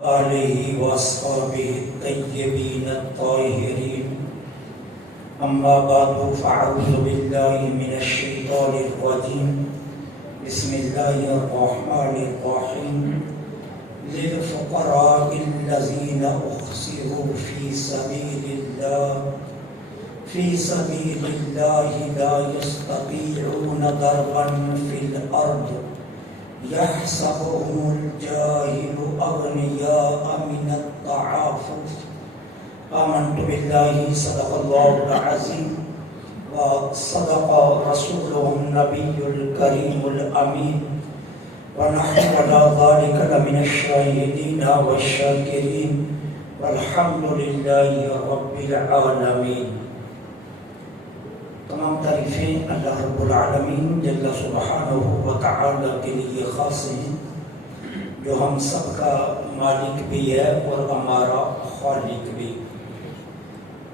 آلہ واصحابہ الطیبین الطاہرین اما بعد فاعوذ باللہ من الشیطان الرجیم بسم اللہ الرحمن الرحیم للفقراء الذین احصروا فی سبیل اللہ لا یستطیعون ضربا فی الارض يحسبهم الجاهل أغنياء من التعافف آمنت بالله صدق الله العظيم وصدق رسوله النبي الكريم الأمين ونحن على ذلك لمن الشاهدين والشاكرين والحمد لله رب العالمين۔ تمام تعریفیں اللہ رب العالمین جل سبحانہ و تعالی کے لیے خاص ہیں، جو ہم سب کا مالک بھی ہے اور ہمارا خالق بھی۔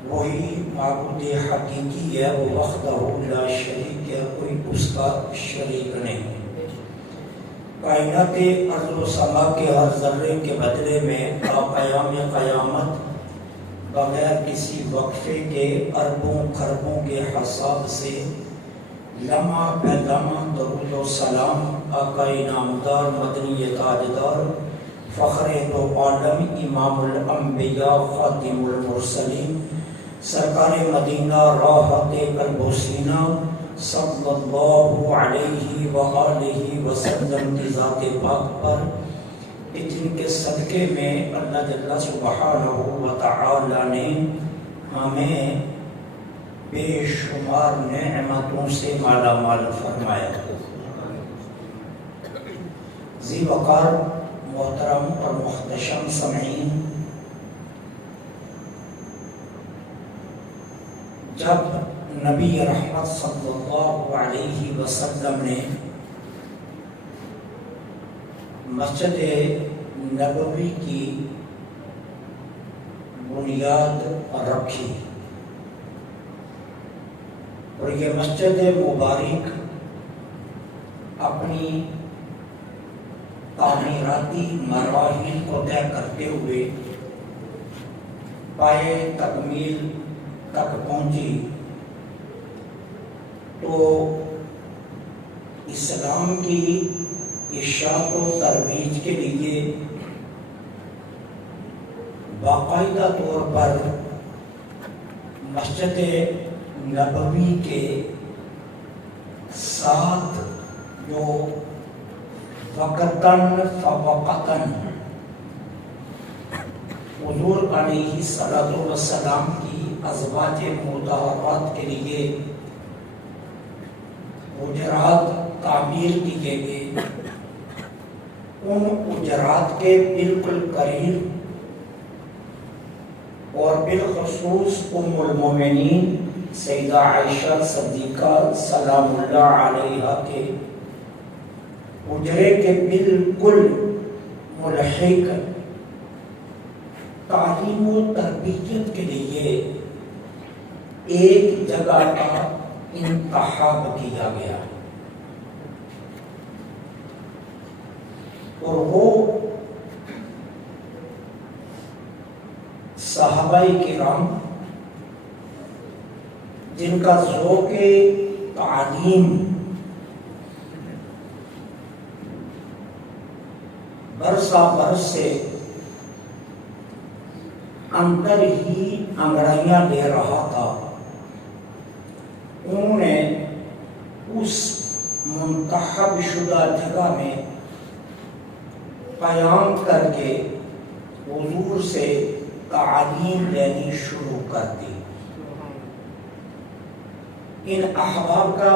وہی معبود حقیقی ہے، وہ وحدہ لا شریک ہے، کوئی اس کا شریک نہیں۔ کائنات ارض و سما کے ہر ذرے کے بدلے میں تا قیام قیامت بغیر کسی وقفے کے اربوں خربوں کے حساب سے لمحہ بہ لمحہ درود و سلام آقا نامدار مدنی تاجدار فخر دو عالم امام الانبیاء خاتم المرسلین سرکار مدینہ راحت قلب و سینہ صلی اللہ علیہ وآلہ وسلم کی ذات پاک پر، جن کے صدقے میں اللہ جل سبحانہ و تعالی نے ہمیں بے شمار نعمتوں سے مالا مال فرمایا۔ ذی وقار محترم اور محتشم سامعین، جب نبی رحمت صلی اللہ علیہ وسلم نے مسجد نبوی کی بنیاد رکھی اور یہ مسجد مبارک اپنی تعمیراتی مراحل کو طے کرتے ہوئے پائے تکمیل تک پہنچی تو اسلام کی اشاعت و ترویج کے لیے باقاعدہ طور پر مسجد نبوی کے ساتھ جو وقتاً فوقتاً حضور علیہ الصلوۃ والسلام کی ازواج مطہرات کے لیے حجرات تعمیر کیے گئے، ان حجرات کے بالکل قریب اور بالخصوص ام المومنین سیدہ عائشہ صدیقہ سلام اللہ علیہا کے حجرے کے بالکل ملحق تعلیم و تربیت کے لیے ایک جگہ کا انتخاب کیا گیا اور وہ صحابہ کرام جن کا ذوق تعلیم برسا برس سے اندر ہی انگڑائیاں لے رہا تھا، انہوں نے اس منتخب شدہ جگہ میں قیام کر کے حضور سے تعلیم لینی شروع کر دی۔ ان احباب کا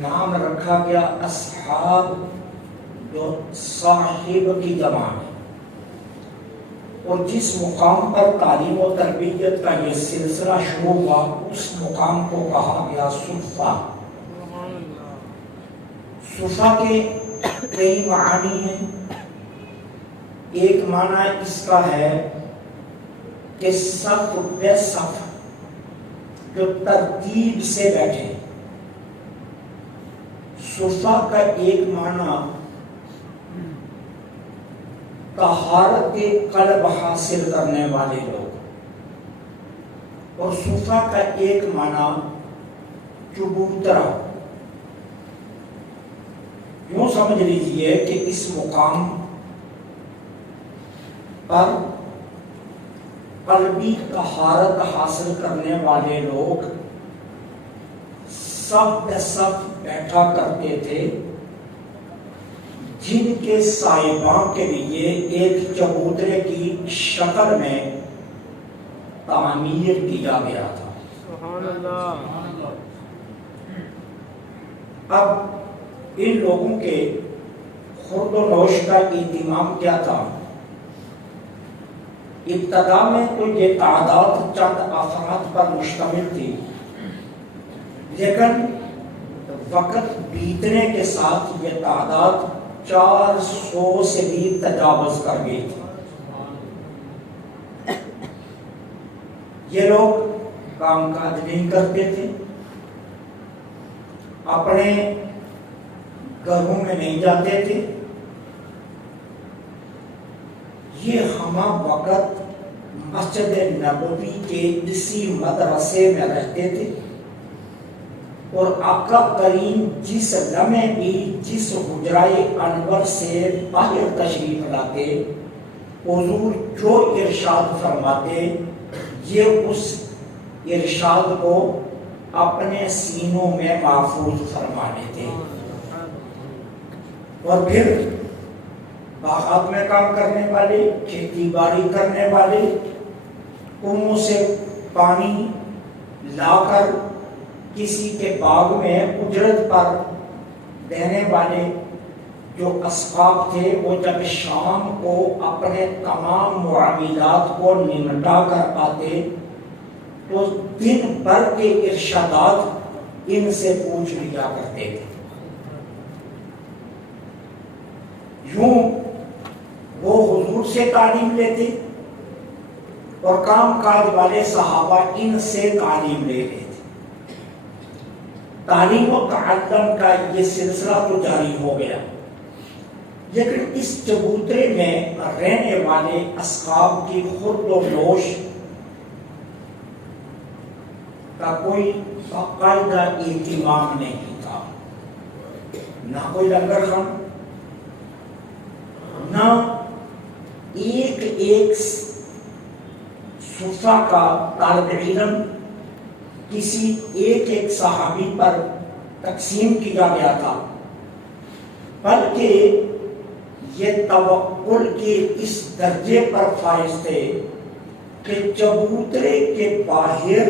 نام رکھا گیا اصحاب، جو صاحب کی جمع ہے، اور جس مقام پر تعلیم و تربیت کا یہ سلسلہ شروع ہوا اس مقام کو کہا گیا صفہ۔ صفہ کے کئی معنی ہیں۔ ایک معنی اس کا ہے کہ صف بے صف، جو ترتیب سے بیٹھے۔ صفہ کا ایک معنی طہارت قلب حاصل کرنے والے لوگ. اور صوفہ کا ایک معنی چبوترا. یوں سمجھ لیجئے کہ اس مقام پر قلبی طہارت حاصل کرنے والے لوگ سب سب بیٹھا کرتے تھے، جن کے صاحباں کے لیے ایک چبوترے کی شکل میں تعمیر کیا گیا تھا. سبحان اللہ. اب ان لوگوں کے خورد و نوش کا اہتمام کیا تھا؟ ابتدا میں تو یہ تعداد چند افراد پر مشتمل تھی، لیکن وقت بیتنے کے ساتھ یہ تعداد 400 سے بھی تجاوز کر گئی تھی. یہ لوگ کام کاج نہیں کرتے تھے، اپنے گھروں میں نہیں جاتے تھے. یہ ہمہ وقت مسجد نبوی کے اسی مدرسے میں رہتے تھے، اور آقا کریم جس لمحے بھی جس حجرائے انور سے باہر تشریف لاتے، حضور جو ارشاد فرماتے یہ اس ارشاد کو اپنے سینوں میں محفوظ فرما لیتے. اور پھر باغات میں کام کرنے والے، کھیتی باڑی کرنے والے، کنویں سے پانی لا کر کسی کے باغ میں اجرت پر دینے والے جو اسباب تھے، وہ جب شام کو اپنے تمام معاملات کو نمٹا کر آتے تو دن بھر کے ارشادات ان سے پوچھ لیا کرتے تھے. یوں وہ حضور سے تعلیم لیتے اور کام کاج والے صحابہ ان سے تعلیم لے لیتے. تعلیم و تعلم کا یہ سلسلہ تو جاری ہو گیا، لیکن اس چبوترے میں رہنے والے اصحاب کی خورد و نوش کا کوئی باقاعدہ اہتمام نہیں تھا. نہ کوئی لنگر خان، نہ ایک ایک صوفہ کا طالب علم کسی ایک ایک صحابی پر تقسیم کیا گیا تھا، بلکہ یہ توکل کے اس درجے پر فائز تھے کہ چبوترے کے باہر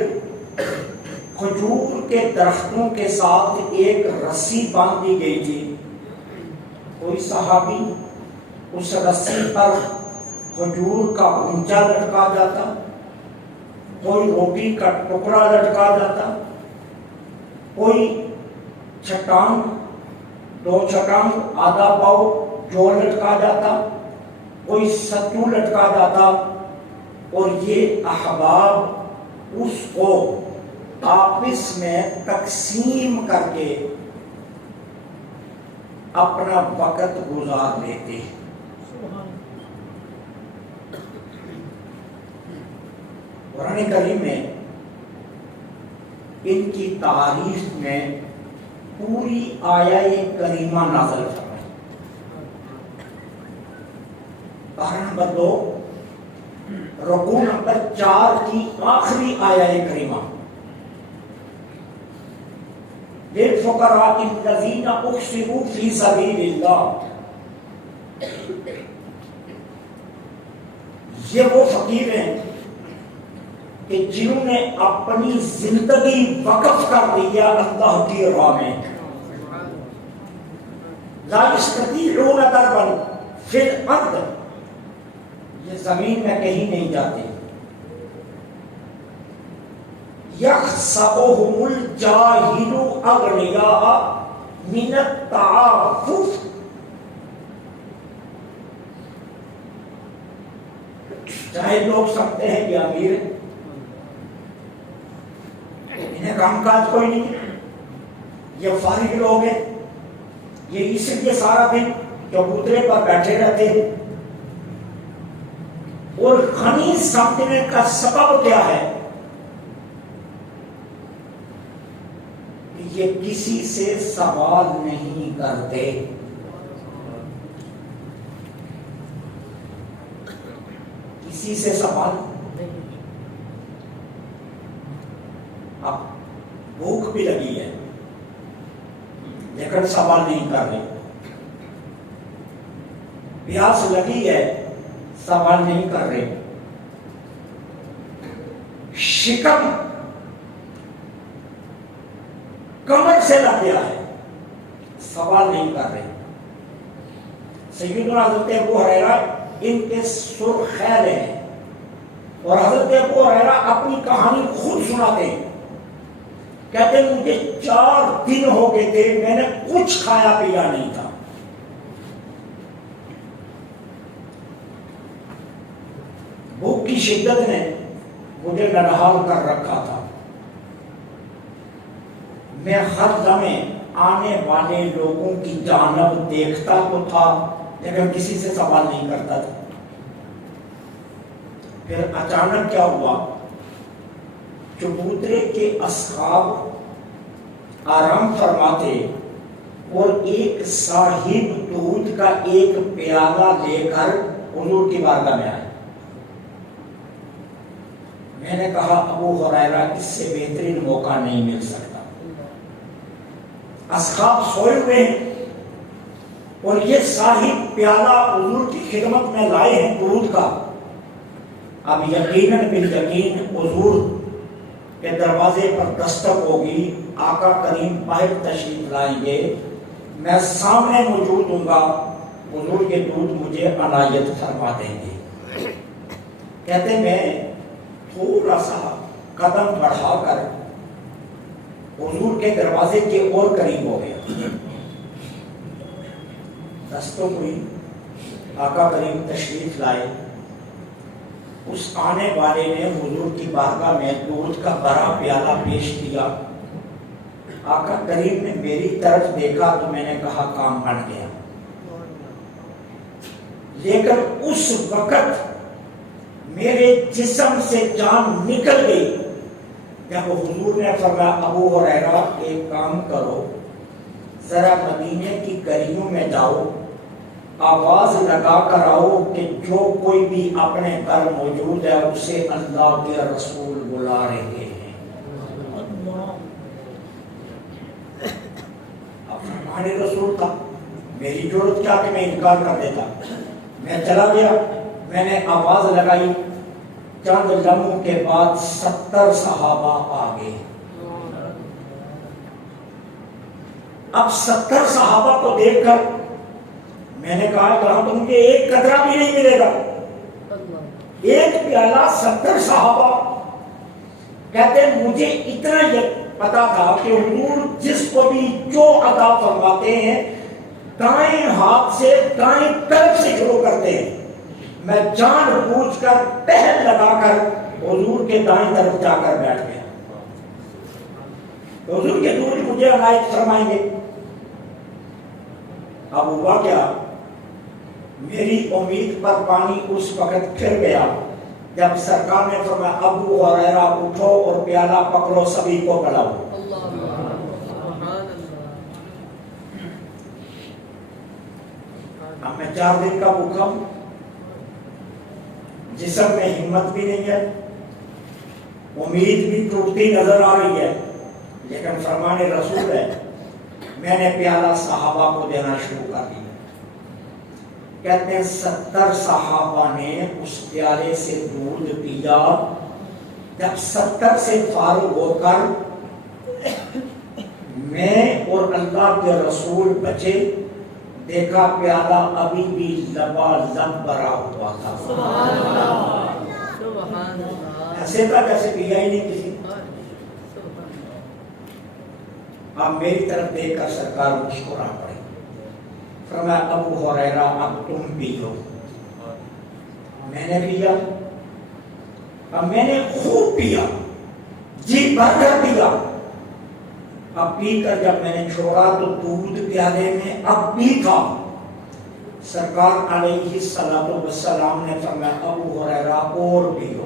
کھجور کے درختوں کے ساتھ ایک رسی باندھی گئی تھی. کوئی صحابی اس رسی پر کھجور کا گھونچا لٹکا جاتا، کوئی روٹی کا ٹکڑا لٹکا جاتا، کوئی چٹان، 2 چٹان آدھا پاؤ جو لٹکا جاتا، کوئی ستو لٹکا جاتا، اور یہ احباب اس کو آپس میں تقسیم کر کے اپنا وقت گزار لیتے. قرآن کریم میں ان کی تعریف میں پوری آیہ کریمہ نازل فرمائی. پارہ نمبر 2 رکوع نمبر 4 کی آخری آیہ کریمہ، للفقراء الذین احصروا فی سبیل اللہ. یہ وہ فقیر ہیں کہ جنہوں نے اپنی زندگی وقف کر دیا اللہ کی راہ میں. لا یستطیعون ضربا فی الارض، یہ زمین میں کہیں نہیں جاتے. یحسبهم الجاہل اغنیاء من التعفف، چاہے لوگ سمجھتے ہیں یہ امیر ہے، انہیں کام کاج کوئی نہیں، یہ فارغ لوگ ہیں، یہ اس لیے سارا دن چبوترے پر بیٹھے رہتے ہیں. اور غنی سمجھنے کا سبب کیا ہے؟ کہ یہ کسی سے سوال نہیں کرتے. کسی سے سوال. اب بھوک بھی لگی ہے لیکن سوال نہیں کر رہے. پیاس لگی ہے سوال نہیں کر رہے. شکم کمر سے لگ گیا ہے سوال نہیں کر رہے. سیدنا حضرت ابو ہریرہ ان کے سرخیل ہیں اور حضرت ابو ہریرہ اپنی کہانی خود سناتے ہیں. کہتے ہیں مجھے 4 دن ہو گئے تھے میں نے کچھ کھایا پیا نہیں تھا. بھوک کی شدت نے مجھے نڈھال کر رکھا تھا. میں ہر دمے آنے والے لوگوں کی جانب دیکھتا تو تھا لیکن کسی سے سوال نہیں کرتا تھا. پھر اچانک کیا ہوا؟ چبوترے کے اصحاب آرام فرماتے اور ایک صاحب دودھ کا ایک پیالہ لے کر حضور کی بارگاہ میں آئے. میں نے کہا ابو ہریرہ اس سے بہترین موقع نہیں مل سکتا. اصحاب سوئے ہوئے ہیں اور یہ صاحب پیالہ حضور کی خدمت میں لائے ہیں دودھ کا. اب یقیناً بالیقین حضور کے دروازے پر دستک ہوگی، آقا کریم باہر تشریف لائیں گے، میں سامنے موجود ہوں گا، حضور کے دودھ مجھے عنایت فرما دیں گے. کہتے میں تھوڑا سا قدم بڑھا کر حضور کے دروازے کے اور قریب ہو گیا. دستک ہوئی، آقا کریم تشریف لائے. اس آنے والے نے حضور کی بارگاہ میں دودھ کا بڑا پیالہ پیش کیا. آقا کریم نے میری طرف دیکھا تو میں نے کہا کام بن گیا. لیکن اس وقت میرے جسم سے جان نکل گئی جب حضور نے فرمایا ابو ہریرہ ایک کام کرو، ذرا مدینے کی گلیوں میں جاؤ، آواز لگا کر آؤ کہ جو کوئی بھی اپنے گھر موجود ہے اسے اللہ کے رسول بلا رہے ہیں. اب ہمارے رسول تھا، میری ضرورت کیا کہ میں انکار کر دیتا. میں چلا گیا، میں نے آواز لگائی، چند لمحوں کے بعد 70 صحابہ آ گئے. اب 70 صحابہ کو دیکھ کر میں نے کہا یہاں تو مجھے ایک قطرہ بھی نہیں ملے گا. ایک پیالہ 70 صحابہ. کہتے ہیں مجھے اتنا یہ پتا تھا کہ حضور جس کو بھی جو عطا فرماتے ہیں دائیں ہاتھ سے دائیں طرف سے شروع کرتے ہیں. میں جان بوجھ کر پہل لگا کر حضور کے دائیں طرف جا کر بیٹھ گیا. حضور کے دودھ مجھے عنایت فرمائیں گے. اب ہوا کیا؟ میری امید پر پانی اس وقت پھر گیا جب سرکار نے فرمایا ابو ہریرہ اٹھو اور پیالہ پکڑو، سبھی کو پلاؤ. اب میں 4 دن کا بھوکا ہوں، جسم میں ہمت بھی نہیں ہے، امید بھی ٹوٹتی نظر آ رہی ہے، لیکن فرمان رسول ہے. میں نے پیالہ صحابہ کو دینا شروع کر دیا. کہتے ہیں 70 صحابہ نے اس پیالے سے دودھ پیا. جب 70 سے فارغ ہو کر میں اور اللہ کے رسول بچے، دیکھا پیالہ ابھی بھی لبالب بھرا ہوا تھا. ایسے تھا جیسے پیا ہی نہیں کسی. اب میری طرف دیکھ کر سرکار مسکرا پڑے. فرمایا ابو ہریرہ اب تم پی لو. میں نے پیا. اب میں نے خوب پیا، جی بھر کر پیا. اب پی کر جب میں نے چھوڑا تو دودھ پیالے میں اب بھی تھا. سرکار علیہ الصلوۃ والسلام نے فرمایا ابو ہریرہ اور پیو.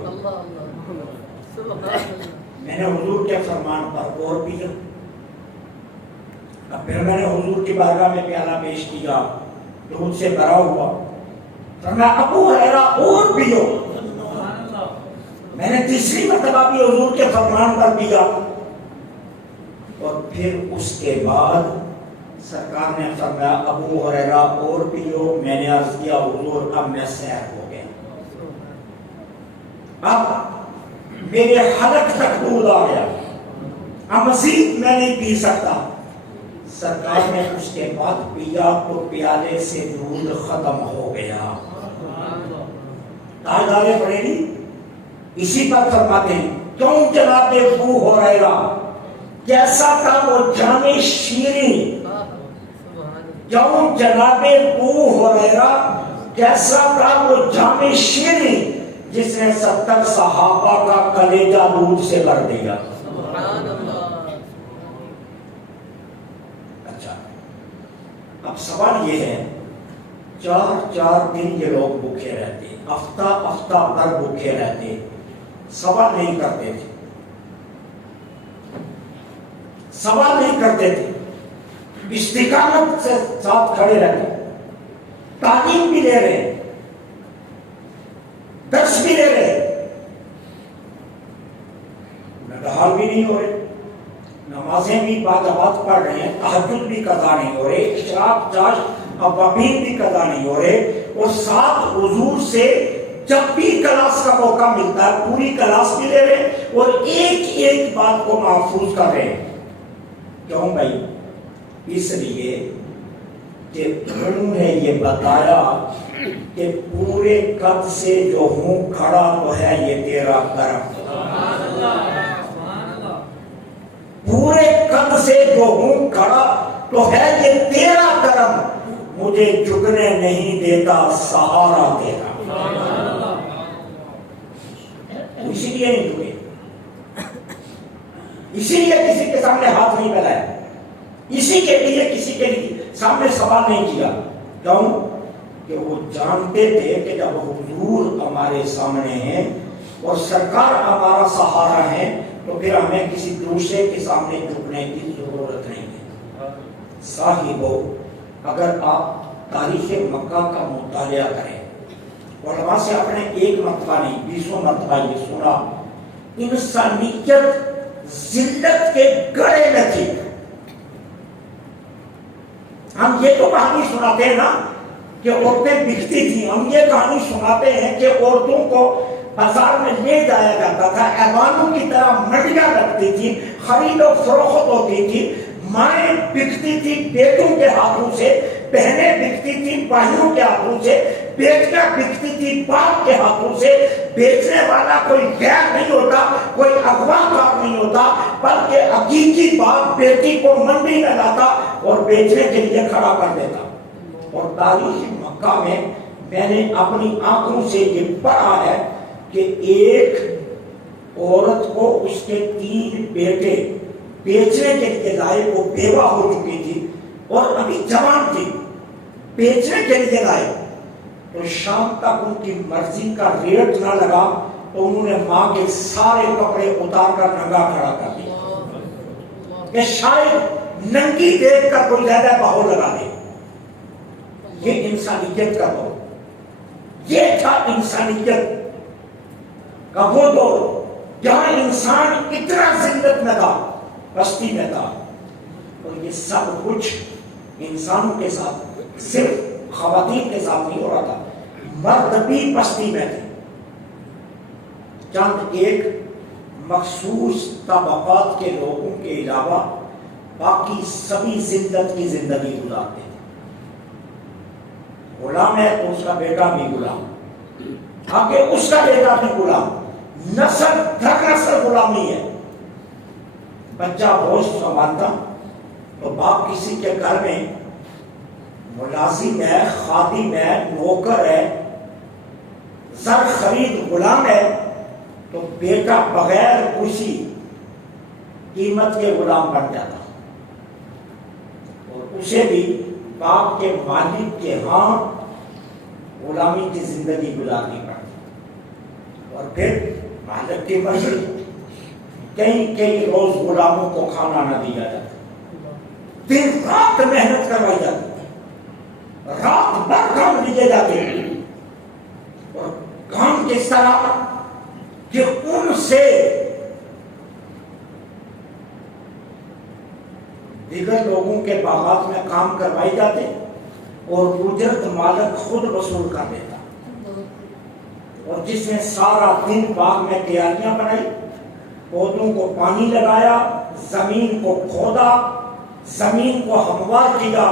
میں نے حضور کے فرمان پر اور پیا. اب پھر میں نے حضور کی بارگاہ میں پیالہ پیش کیا، دودھ سے بھرا ہوا. فرمایا ابو ہریرہ اور پیو. میں نے تیسری مرتبہ بھی حضور کے فرمان پر پیا، اور پھر اس کے بعد سرکار نے فرمایا ابو ہریرہ اور پیو. میں نے عرض کیا حضور اب میں سیر ہو گیا، اب میرے حلق تک دودھ آ گیا، اب مزید میں نہیں پی سکتا. سرکار نے اس کے بعد پیا تو پیالے سے دودھ ختم ہو گیا. تاجدار بریلی اسی پر فرماتے ہیں کیوں جناب ابو ہریرہ کیسا تھا وہ جام شیریں. کیوں جناب ابو ہریرہ کیسا تھا وہ جام شیریں جس نے 70 صحابہ کا کلیجہ دودھ سے بھر دیا. اچھا اب سوال یہ ہے 4 دن یہ لوگ بھوکے رہتے، ہفتہ بھر بھوکے رہتے، سوال نہیں کرتے تھے، سوال نہیں کرتے تھے، استقامت سے ساتھ کھڑے رہتے، تعلیم بھی لے رہے، درس بھی لے رہے، نڈال بھی نہیں ہو رہے، نمازیں بھی باجماعت پڑھ رہے ہیں، تہجد بھی قضا نہیں ہو رہے، اشراق چاش ابابین بھی قضا نہیں ہو رہے، اور ساتھ حضور سے جب بھی کلاس کا موقع ملتا ہے پوری کلاس بھی لے رہے اور ایک بات کو محفوظ کر رہے ہیں. کیوں بھائی؟ اس لیے کہ انہوں نے یہ بتایا کہ پورے قد سے جو ہوں کھڑا تو ہے یہ تیرا کرم. پورے قد سے جو ہوں کھڑا تو ہے یہ تیرا کرم، مجھے جھکنے نہیں دیتا سہارا تیرا. اسی لیے نہیں جھکے، اسی لیے کسی کے سامنے ہاتھ نہیں پھیلایا، اسی کے لیے کسی کے سامنے سوال نہیں کیا. کیوں؟ کہ وہ جانتے تھے کہ جب حضور ہمارے سامنے ہیں اور سرکار ہمارا سہارا ہے تو پھر ہمیں کسی دوسرے کے سامنے جھکنے کی ضرورت نہیں ہے. صاحبو اگر آپ تاریخ مکہ کا مطالعہ کریں، علماء سے آپ نے ایک مرتبہ نہیں 20 مرتبہ یہ سنا، انسانیت ذلت کے گڑے میں تھی. ہم یہ تو کہانی سناتے ہیں نا کہ عورتیں بکتی تھیں، ہم یہ کہانی سناتے ہیں کہ عورتوں کو بازار میں لے جایا جاتا تھا، ایوانوں کی طرح منڈیاں لگتی تھی، خرید و فروخت ہوتی تھی، مائیں بکتی تھی بیٹوں کے ہاتھوں سے، بہنیں بکتی تھی بھائیوں کے ہاتھوں سے، بیٹیاں بکتی تھی باپ کے ہاتھوں سے. بیچنے والا کوئی غیر نہیں ہوتا، کوئی اغوا کار نہیں ہوتا، بلکہ حقیقی باپ بیٹی کو منڈی میں لاتا اور بیچنے کے لیے کھڑا کر دیتا. اور تاریخ مکہ میں نے اپنی آنکھوں سے یہ پڑھا ہے کہ ایک عورت کو اس کے 3 بیٹے بیچنے کے لیے لائے، وہ بیوہ ہو چکی تھی اور ابھی جوان تھی، بیچنے کے لیے لائے تو شام تک ان کی مرضی کا ریٹ نہ لگا تو انہوں نے ماں کے سارے کپڑے اتار کر ننگا کھڑا کر دیا کہ شاید ننگی دیکھ کر کوئی زیادہ بہو لگا دے. یہ انسانیت کا دور، یہ تھا انسانیت کا وہ دور جہاں انسان اتنا ذلت میں تھا، پستی میں تھا. اور یہ سب کچھ انسانوں کے ساتھ، صرف خواتین کے ساتھ نہیں ہو رہا تھا، مرد بھی پستی میں تھے. چند ایک مخصوص طبقات کے لوگوں کے علاوہ باقی سبھی ذلت کی زندگی گزارتے تھے. غلام ہے تو اس کا بیٹا بھی غلام، آگے اس کا بیٹا بھی غلام، نسل در نسل غلامی ہے. بچہ ہوش سنبھالتا تو باپ کسی کے گھر میں ملازم ہے، خادم ہے، نوکر ہے، زر خرید غلام ہے تو بیٹا بغیر کسی قیمت کے غلام بن جاتا اور اسے بھی باپ کے مالک کے ہاں غلامی کی زندگی گزارنی پڑتی، اور پھر مالک کی مرضی، کئی روز غلاموں کو کھانا نہ دیا جاتا، دن رات محنت کروائی جاتی، رات بھر کام لیے جاتے ہیں، اور کام کس طرح کہ ان سے دیگر لوگوں کے باغات میں کام کروائی جاتے اور اجرت مالک خود وصول کر دیتا، اور جس نے سارا دن باغ میں کیاریاں بنائی، پودوں کو پانی لگایا، زمین کو کھودا، زمین کو ہموار کیا،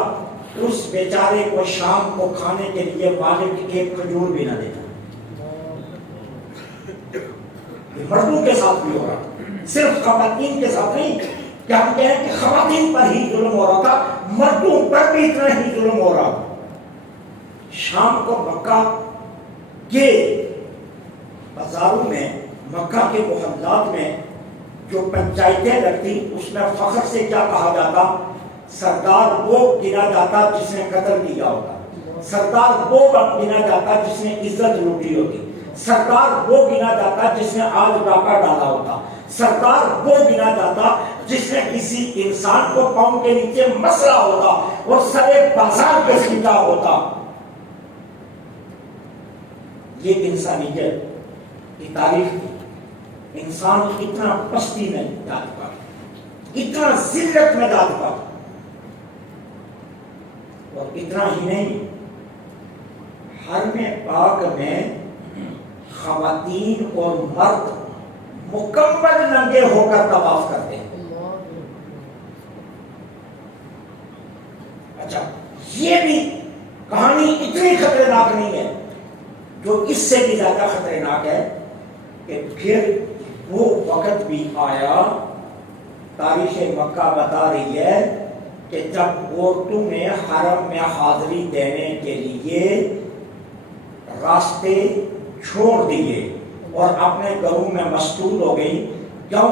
اس بیچارے کو شام کو کھانے کے لیے مالک ایک کھجور بھی نہ دیتا۔ یہ مردوں کے ساتھ بھی ہو رہا، صرف خواتین کے ساتھ نہیں کہ ہم کہیں کہ خواتین پر ہی ظلم ہو رہا تھا، مردوں پر بھی اتنا ہی ظلم ہو رہا تھا۔ شام کو مکہ کے بازاروں میں، مکہ کے محلات میں جو پنچایتیں لگتی، اس میں فخر سے کیا کہا جاتا؟ سردار وہ گنا جاتا جس نے قتل کیا ہوتا، سردار وہ گنا جاتا جس نے عزت لوٹی ہوتی، سردار وہ گنا جاتا جس نے آج ڈاکہ ڈالا ہوتا، سردار وہ گنا جاتا جس نے کسی انسان کو پاؤں کے نیچے مسلا ہوتا اور سارے بازار پہ سیدھا ہوتا۔ یہ انسانیت کی تاریخ تھی۔ انسان اتنا پستی میں جات پا، اتنا ذلت میں جات پا، اور اتنا ہی نہیں، حرم پاک میں خواتین اور مرد مکمل ننگے ہو کر طواف کرتے ہیں۔ اچھا، یہ بھی کہانی اتنی خطرناک نہیں ہے، جو اس سے بھی زیادہ خطرناک ہے کہ پھر وہ وقت بھی آیا، تاریخ مکہ بتا رہی ہے کہ جب عورتوں نے حرم میں حاضری دینے کے لیے راستے چھوڑ دیے اور اپنے گھروں میں مستور ہو گئی، کیوں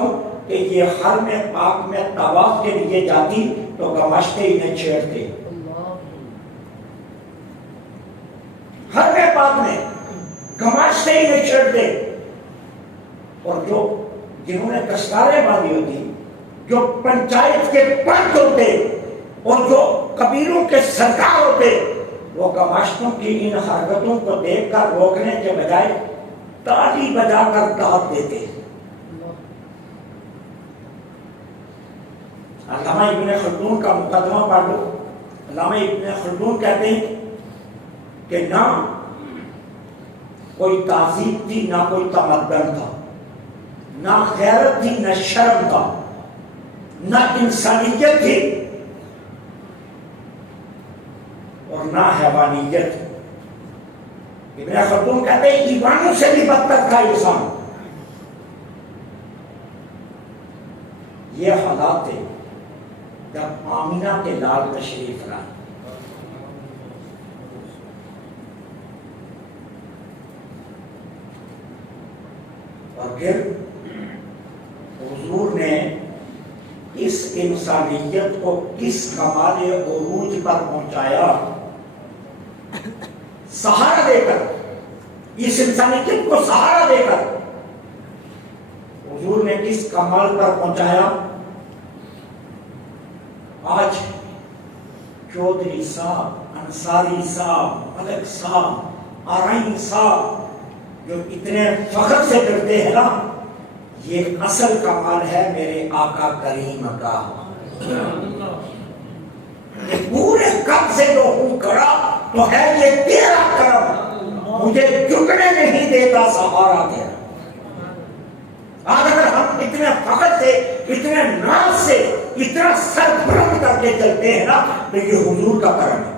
کہ یہ حرم پاک میں طواف کے لیے جاتی تو گماشتے انہیں چھیڑتے، حرم پاک میں گماشتے انہیں چھیڑتے، اور جنہوں نے دستاریں باندھی ہوتی، جو پنچایت کے پنچ ہوتے اور جو قبیلوں کے سردار ہوتے، وہ گماشتوں کی ان حرکتوں کو دیکھ کر روکنے کے بجائے تالی بجا کر داد دیتے۔ علامہ ابن خلدون کا مقدمہ پڑھ لو۔ علامہ ابن خلدون کہتے ہیں کہ نہ کوئی تہذیب تھی، نہ کوئی تمدن تھا، نہ غیرت تھی، نہ شرم تھا، نہ انسانیت تھی، اور نہ حیوانیت۔ ابن خلدون کہتے ہیں ایوانوں سے بھی بدتر تھا انسان۔ یہ حالات تھے جب آمینہ کے لال تشریف لائے۔ اور پھر حضور نے اس انسانیت کو کس کمال عروج پر پہنچایا، سہارا دے کر، اس انسانیت کو سہارا دے کر حضور نے کس کمال پر پہنچایا۔ آج چودھری صاحب، انصاری صاحب، ملک صاحب، آرائن صاحب جو اتنے فخر سے کرتے ہیں نا، یہ اصل کمال ہے میرے آقا کریم کا۔ پورے کب سے جو ہوں کرا تو ہے یہ تیرا کرم، مجھے جھکنے نہیں دیتا سہارا تیرا۔ آج اگر ہم اتنے فخر سے، اتنے ناز سے، اتنا سر بلند کر کے چلتے ہیں نا، تو یہ حضور کا کرم ہے۔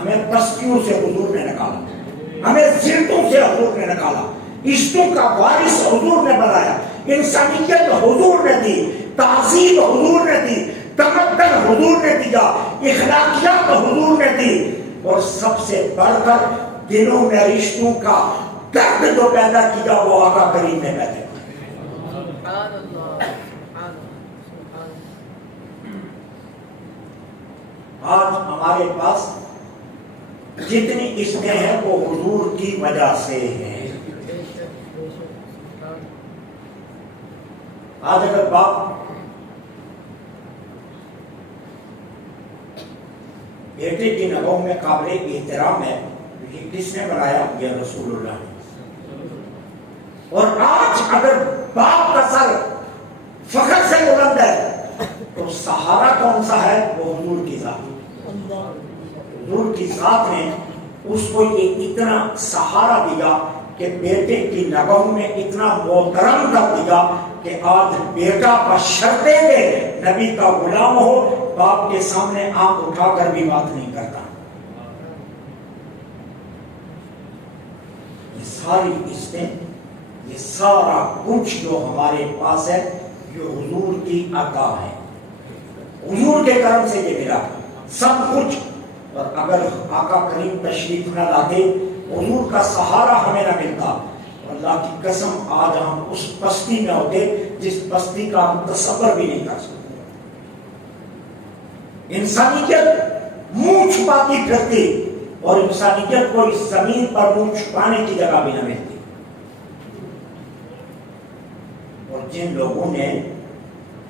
ہمیں پستیوں سے حضور نے نکالا، ہمیں ذلتوں سے حضور نے نکالا، عشتوں کا وارث حضور نے بنایا، انسانیت حضور نے دی، تہذیب حضور نے دی، تمدن حضور نے دیا، اخلاقیات حضور نے دی، اور سب سے بڑھ کر دلوں میں رشتوں کا درد جو پیدا کیا وہ آقا کریم نے پیدا کیا۔ آج ہمارے پاس جتنی عزتیں ہیں وہ حضور کی وجہ سے ہیں۔ آج اگر باپ بیٹے کی نگاہوں میں قابل احترام ہے، یہ کس نے بنایا؟ یہ رسول اللہ نے۔ اور آج اگر باپ کا سر فخر سے بلند ہے تو سہارا کون سا ہے؟ وہ حضور کی ذات۔ حضور کی ذات نے اس کو یہ اتنا سہارا دیا کہ بیٹے کی نگاہوں میں اتنا محترم کر دیا کہ آج بیٹا بشرطے کہ نبی کا غلام ہو، باپ کے سامنے آنکھ اٹھا کر بھی بات نہیں کرتا۔ یہ ساری عزتیں، یہ سارا کچھ جو ہمارے پاس ہے، یہ حضور کی عطا ہے، حضور کے کرم سے یہ ملا سب کچھ۔ اور اگر آقا کریم تشریف نہ لاتے، حضور کا سہارا ہمیں نہ ملتا، اللہ کی قسم آج ہم اس پستی میں ہوتے جس پستی کا ہم تصور بھی نہیں کر سکتے۔ انسانیت منہ چھپاتی پھرتی اور انسانیت کو اس زمین پر منہ چھپانے کی جگہ بھی نہ ملتی۔ اور جن لوگوں نے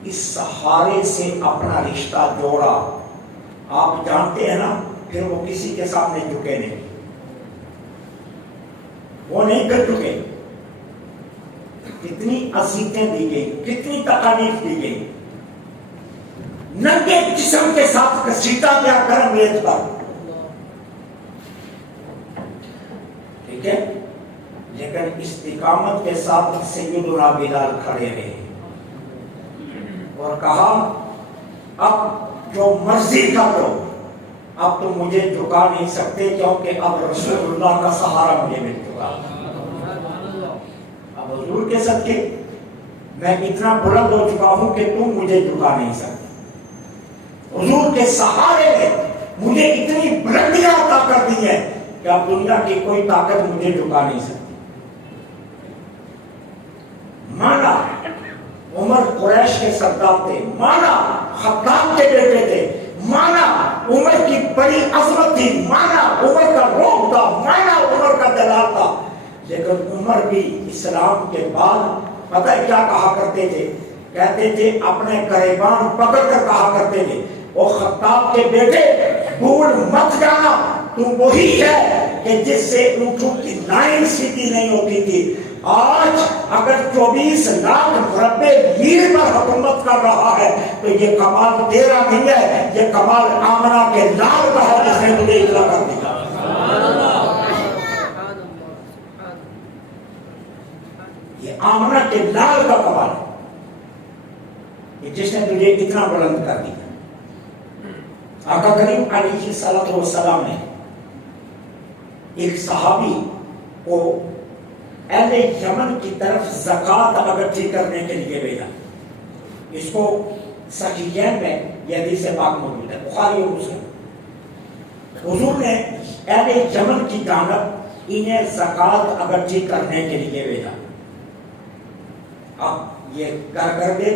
اس سہارے سے اپنا رشتہ جوڑا، آپ جانتے ہیں نا، پھر وہ کسی کے سامنے جھکے نہیں، وہ نہیں کر چکے۔ کتنی اذیتیں دی گئی، کتنی تکالیف دی گئی، ننگے جسم کے ساتھ گھسیٹا گیا گرم ریت پر، ٹھیک ہے، لیکن استقامت کے ساتھ سیدنا بلال کھڑے رہے اور کہا اب جو مرضی کر لو، اب تو مجھے جھکا نہیں سکتے کیونکہ اب رسول اللہ کا سہارا مجھے مل چکا۔ اب حضور کے صدقے میں اتنا بلند ہو چکا ہوں کہ تم مجھے جھکا نہیں سکتے۔ حضور کے سہارے نے مجھے اتنی بلندیاں عطا کر دی ہیں کہ اب دنیا کی کوئی طاقت مجھے جھکا نہیں سکتی۔ مانا عمر قریش کے سردار تھے، مانا خطاب کے بیٹے تھے، مانا عمر کی بڑی عظمت تھی، مانا عمر کا روح تھا، مانا عمر کا دلال تھا، لیکن عمر بھی اسلام کے بعد پتہ ہے کیا کہا کرتے تھے؟ کہتے تھے اپنے گریبان پکڑ کر کہا کرتے تھے، وہ خطاب کے بیٹے بھول مت جانا، تم وہی ہے کہ جس سے اونٹوں کی لائن سیدھی نہیں ہوتی تھی۔ آج اگر 24 لاکھ مربع میل پر حکومت کر رہا ہے تو یہ کمال تیرا نہیں ہے، یہ کمال آمنہ کے لال کا ہے جس نے تجھے اطلاع کر دیا۔ یہ آمنہ کے لال کا کمال ہے جس نے تجھے اتنا بلند کر دیا۔ آقا کریم علیہ الصلوۃ والسلام نے ایک صحابی کو اہل یمن کی طرف زکوٰۃ اکٹھی کرنے کے لیے بھیجا۔ اس کو صحیحین میں یہ حدیث پاک موجود ہے، بخاری اور مسلم۔ حضور نے اہل یمن کی جانب انہیں زکوٰۃ اکٹھی کرنے کے لیے بھیجا۔ اب یہ گھر گھر گئے،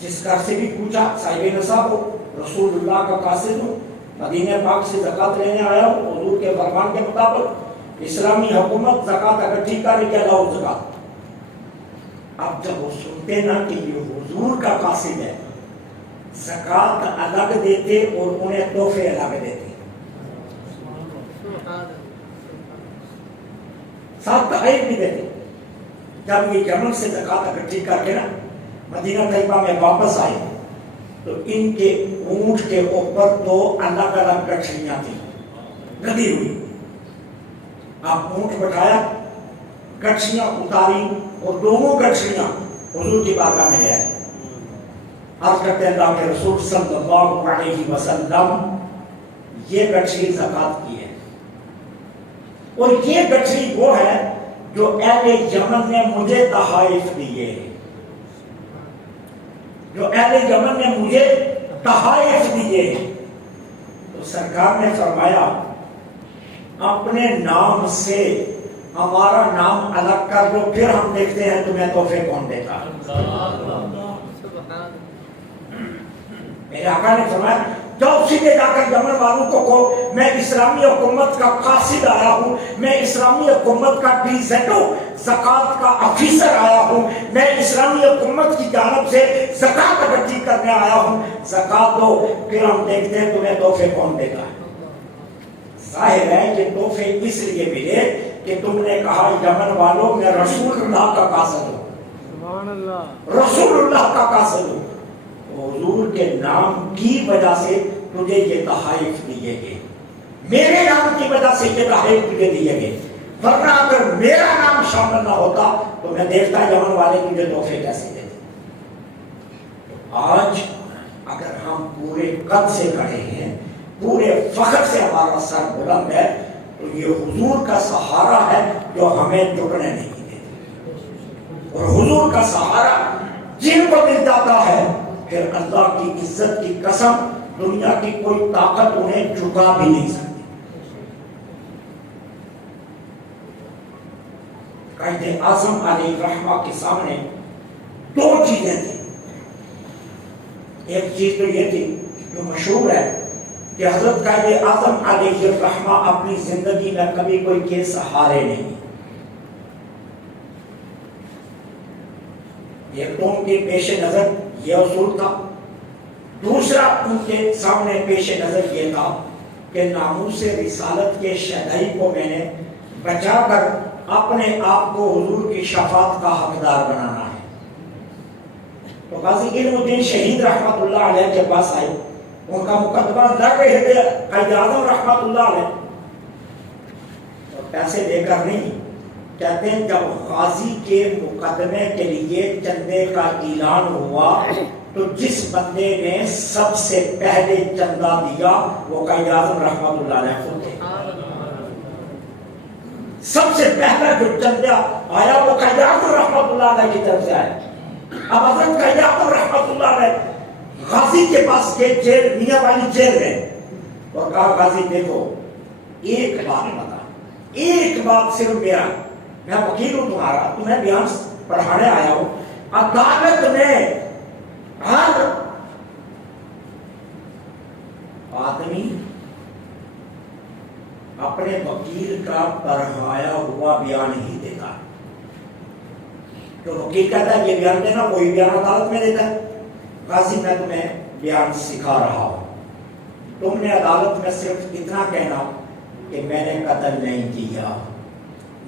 جس گھر سے بھی پوچھا صاحب نصاب ہو، رسول اللہ کا قاصد ہوں، مدینہ پاک سے زکوٰۃ لینے آیا ہوں، حضور کے فرمان کے مطابق اسلامی حکومت زکوٰۃ اکٹھی کر کے لاؤ زکوٰۃ۔ اب جب وہ سنتے نا کہ یہ حضور کا قاصد ہے، زکوٰۃ الگ دیتے اور انہیں تحفے الگ دیتے، ساتھ تحائف بھی دیتے۔ جب یہ یمن سے زکوٰۃ اکٹھی کر کے نا مدینہ طیبہ میں واپس آئے تو ان کے اونٹ کے اوپر دو الگ الگ گٹھڑیاں تھیں لگی ہوئی۔ آپ اونٹ بٹھایا، گٹھڑیاں اتاری اور دونوں گٹھڑیاں حضور کی بارگاہ میں لے آئے۔ عرض کرتے ہیں اللہ کے رسول صلی اللہ علیہ وسلم، یہ گٹھڑی زکوٰۃ کی ہے، اور یہ گٹھڑی وہ ہے جو اہل یمن نے مجھے تحائف دیے، جو اہل یمن نے مجھے تحائف دیے۔ تو سرکار نے فرمایا اپنے نام سے ہمارا نام الگ کر دو، پھر ہم دیکھتے ہیں تمہیں تحفے کون دیتا ہے۔ میرے آقا نے فرمایا جاؤ سیدھے جا کر یمن والوں کو کہو میں اسلامی حکومت کا قاصد آیا ہوں، میں اسلامی حکومت کا DZO زکوٰۃ کا آفیسر آیا ہوں، میں اسلامی حکومت کی جانب سے زکوٰۃ اکٹھی کرنے آیا ہوں، زکوٰۃ دو، پھر ہم دیکھتے ہیں تمہیں تحفے کون دے گا۔ ظاہر ہے کہ تحفے اس لیے ملے کہ تم نے کہا یمن والوں میں رسول اللہ کا قاصد ہوں، سبحان اللہ، رسول اللہ کا قاصد ہوں، حضور کے نام کی وجہ سے تجھے یہ تحائف دیے گئے، میرے نام کی وجہ سے یہ تحائف تجھے دیے گئے، ورنہ اگر میرا نام شامل نہ ہوتا تو میں دیکھتا یمن والے تجھے تحفے کیسے دیتے۔ آج اگر ہم پورے قد سے کھڑے ہیں، پورے فخر سے ہمارا سر بلند ہے، تو یہ حضور کا سہارا ہے جو ہمیں جھکنے نہیں دیتے، اور حضور کا سہارا جن کو مل جاتا ہے پھر اللہ کی عزت کی قسم دنیا کی کوئی طاقت انہیں جھکا بھی نہیں سکتی۔ قائد اعظم علیہ الرحمہ کے سامنے دو چیزیں تھیں۔ ایک چیز تو یہ تھی جو مشہور ہے کہ حضرت قائد اعظم علیہ الرحمہ اپنی زندگی میں کبھی کوئی کیس ہارے نہیں۔ ایک تو ان کے پیش نظر یہ اصول تھا، دوسرا ان کے سامنے پیش نظر یہ تھا کہ ناموس رسالت کے شہدائی کو میں نے بچا کر اپنے آپ کو حضور کی شفاعت کا حقدار بنانا ہے۔ تو غازی علم الدین شہید رحمت اللہ علیہ کے پاس آئے، ان کا مقدمہ لڑ رہے تھے قائد اعظم رحمت اللہ علیہ، اور پیسے لے کر نہیں، کہتے ہیں جب غازی کے مقدمے کے لیے چندے کا اعلان ہوا تو جس بندے نے سب سے پہلے چندہ دیا وہ قائد اعظم رحمت اللہ علیہ خود تھے۔ سب سے پہلا جو چندہ آیا وہ قائد اعظم رحمت اللہ علیہ کی طرف سے آیا۔ اب حضرت قائد اعظم رحمت اللہ علیہ غازی کے پاس گئے، جیل میاں والی جیل میں، اور کہا غازی دیکھو ایک بات بتا، ایک بات صرف میرا، میں وکیل ہوں تمہارا، تمہیں بیان پڑھانے آیا ہوں، عدالت میں ہر آدمی اپنے وکیل کا پڑھایا ہوا بیان ہی دیتا ہے۔ تو وکیل کہتا ہے یہ بیان دینا، کوئی بیان عدالت میں دیتا ہے، غازی میں تمہیں بیان سکھا رہا ہوں، تم نے عدالت میں صرف اتنا کہنا کہ میں نے قتل نہیں کیا،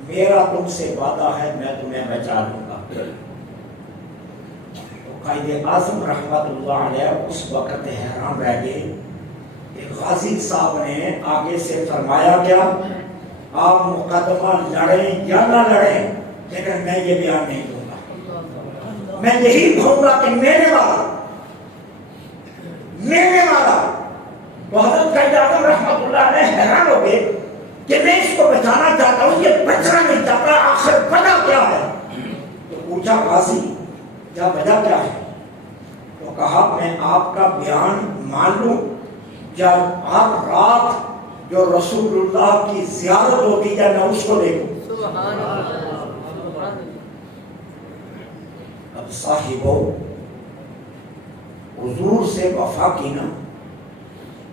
میرا تم سے وعدہ ہے میں تمہیں بچا لوں گا۔ تو قائد اعظم رحمت اللہ علیہ اس وقت حیران رہ گئے کہ غازی صاحب نے آگے سے فرمایا کیا، آپ مقدمہ لڑیں یا نہ لڑیں لیکن میں یہ بیان نہیں دوں گا، میں یہی کہوں گا کہ میں نے مارا۔ تو حضرت قائد اعظم رحمت اللہ علیہ حیران ہو گئے کہ میں اس کو بچانا چاہتا ہوں، یہ بچنا نہیں چاہتا، آخر وجہ کیا ہے؟ تو پوچھا غازی کیا وجہ کیا ہے؟ تو کہا میں آپ کا بیان مان لوں یا ہر رات جو رسول اللہ کی زیارت ہوتی ہے میں اس کو دیکھوں؟ اب صاحبو حضور سے وفا کی نا،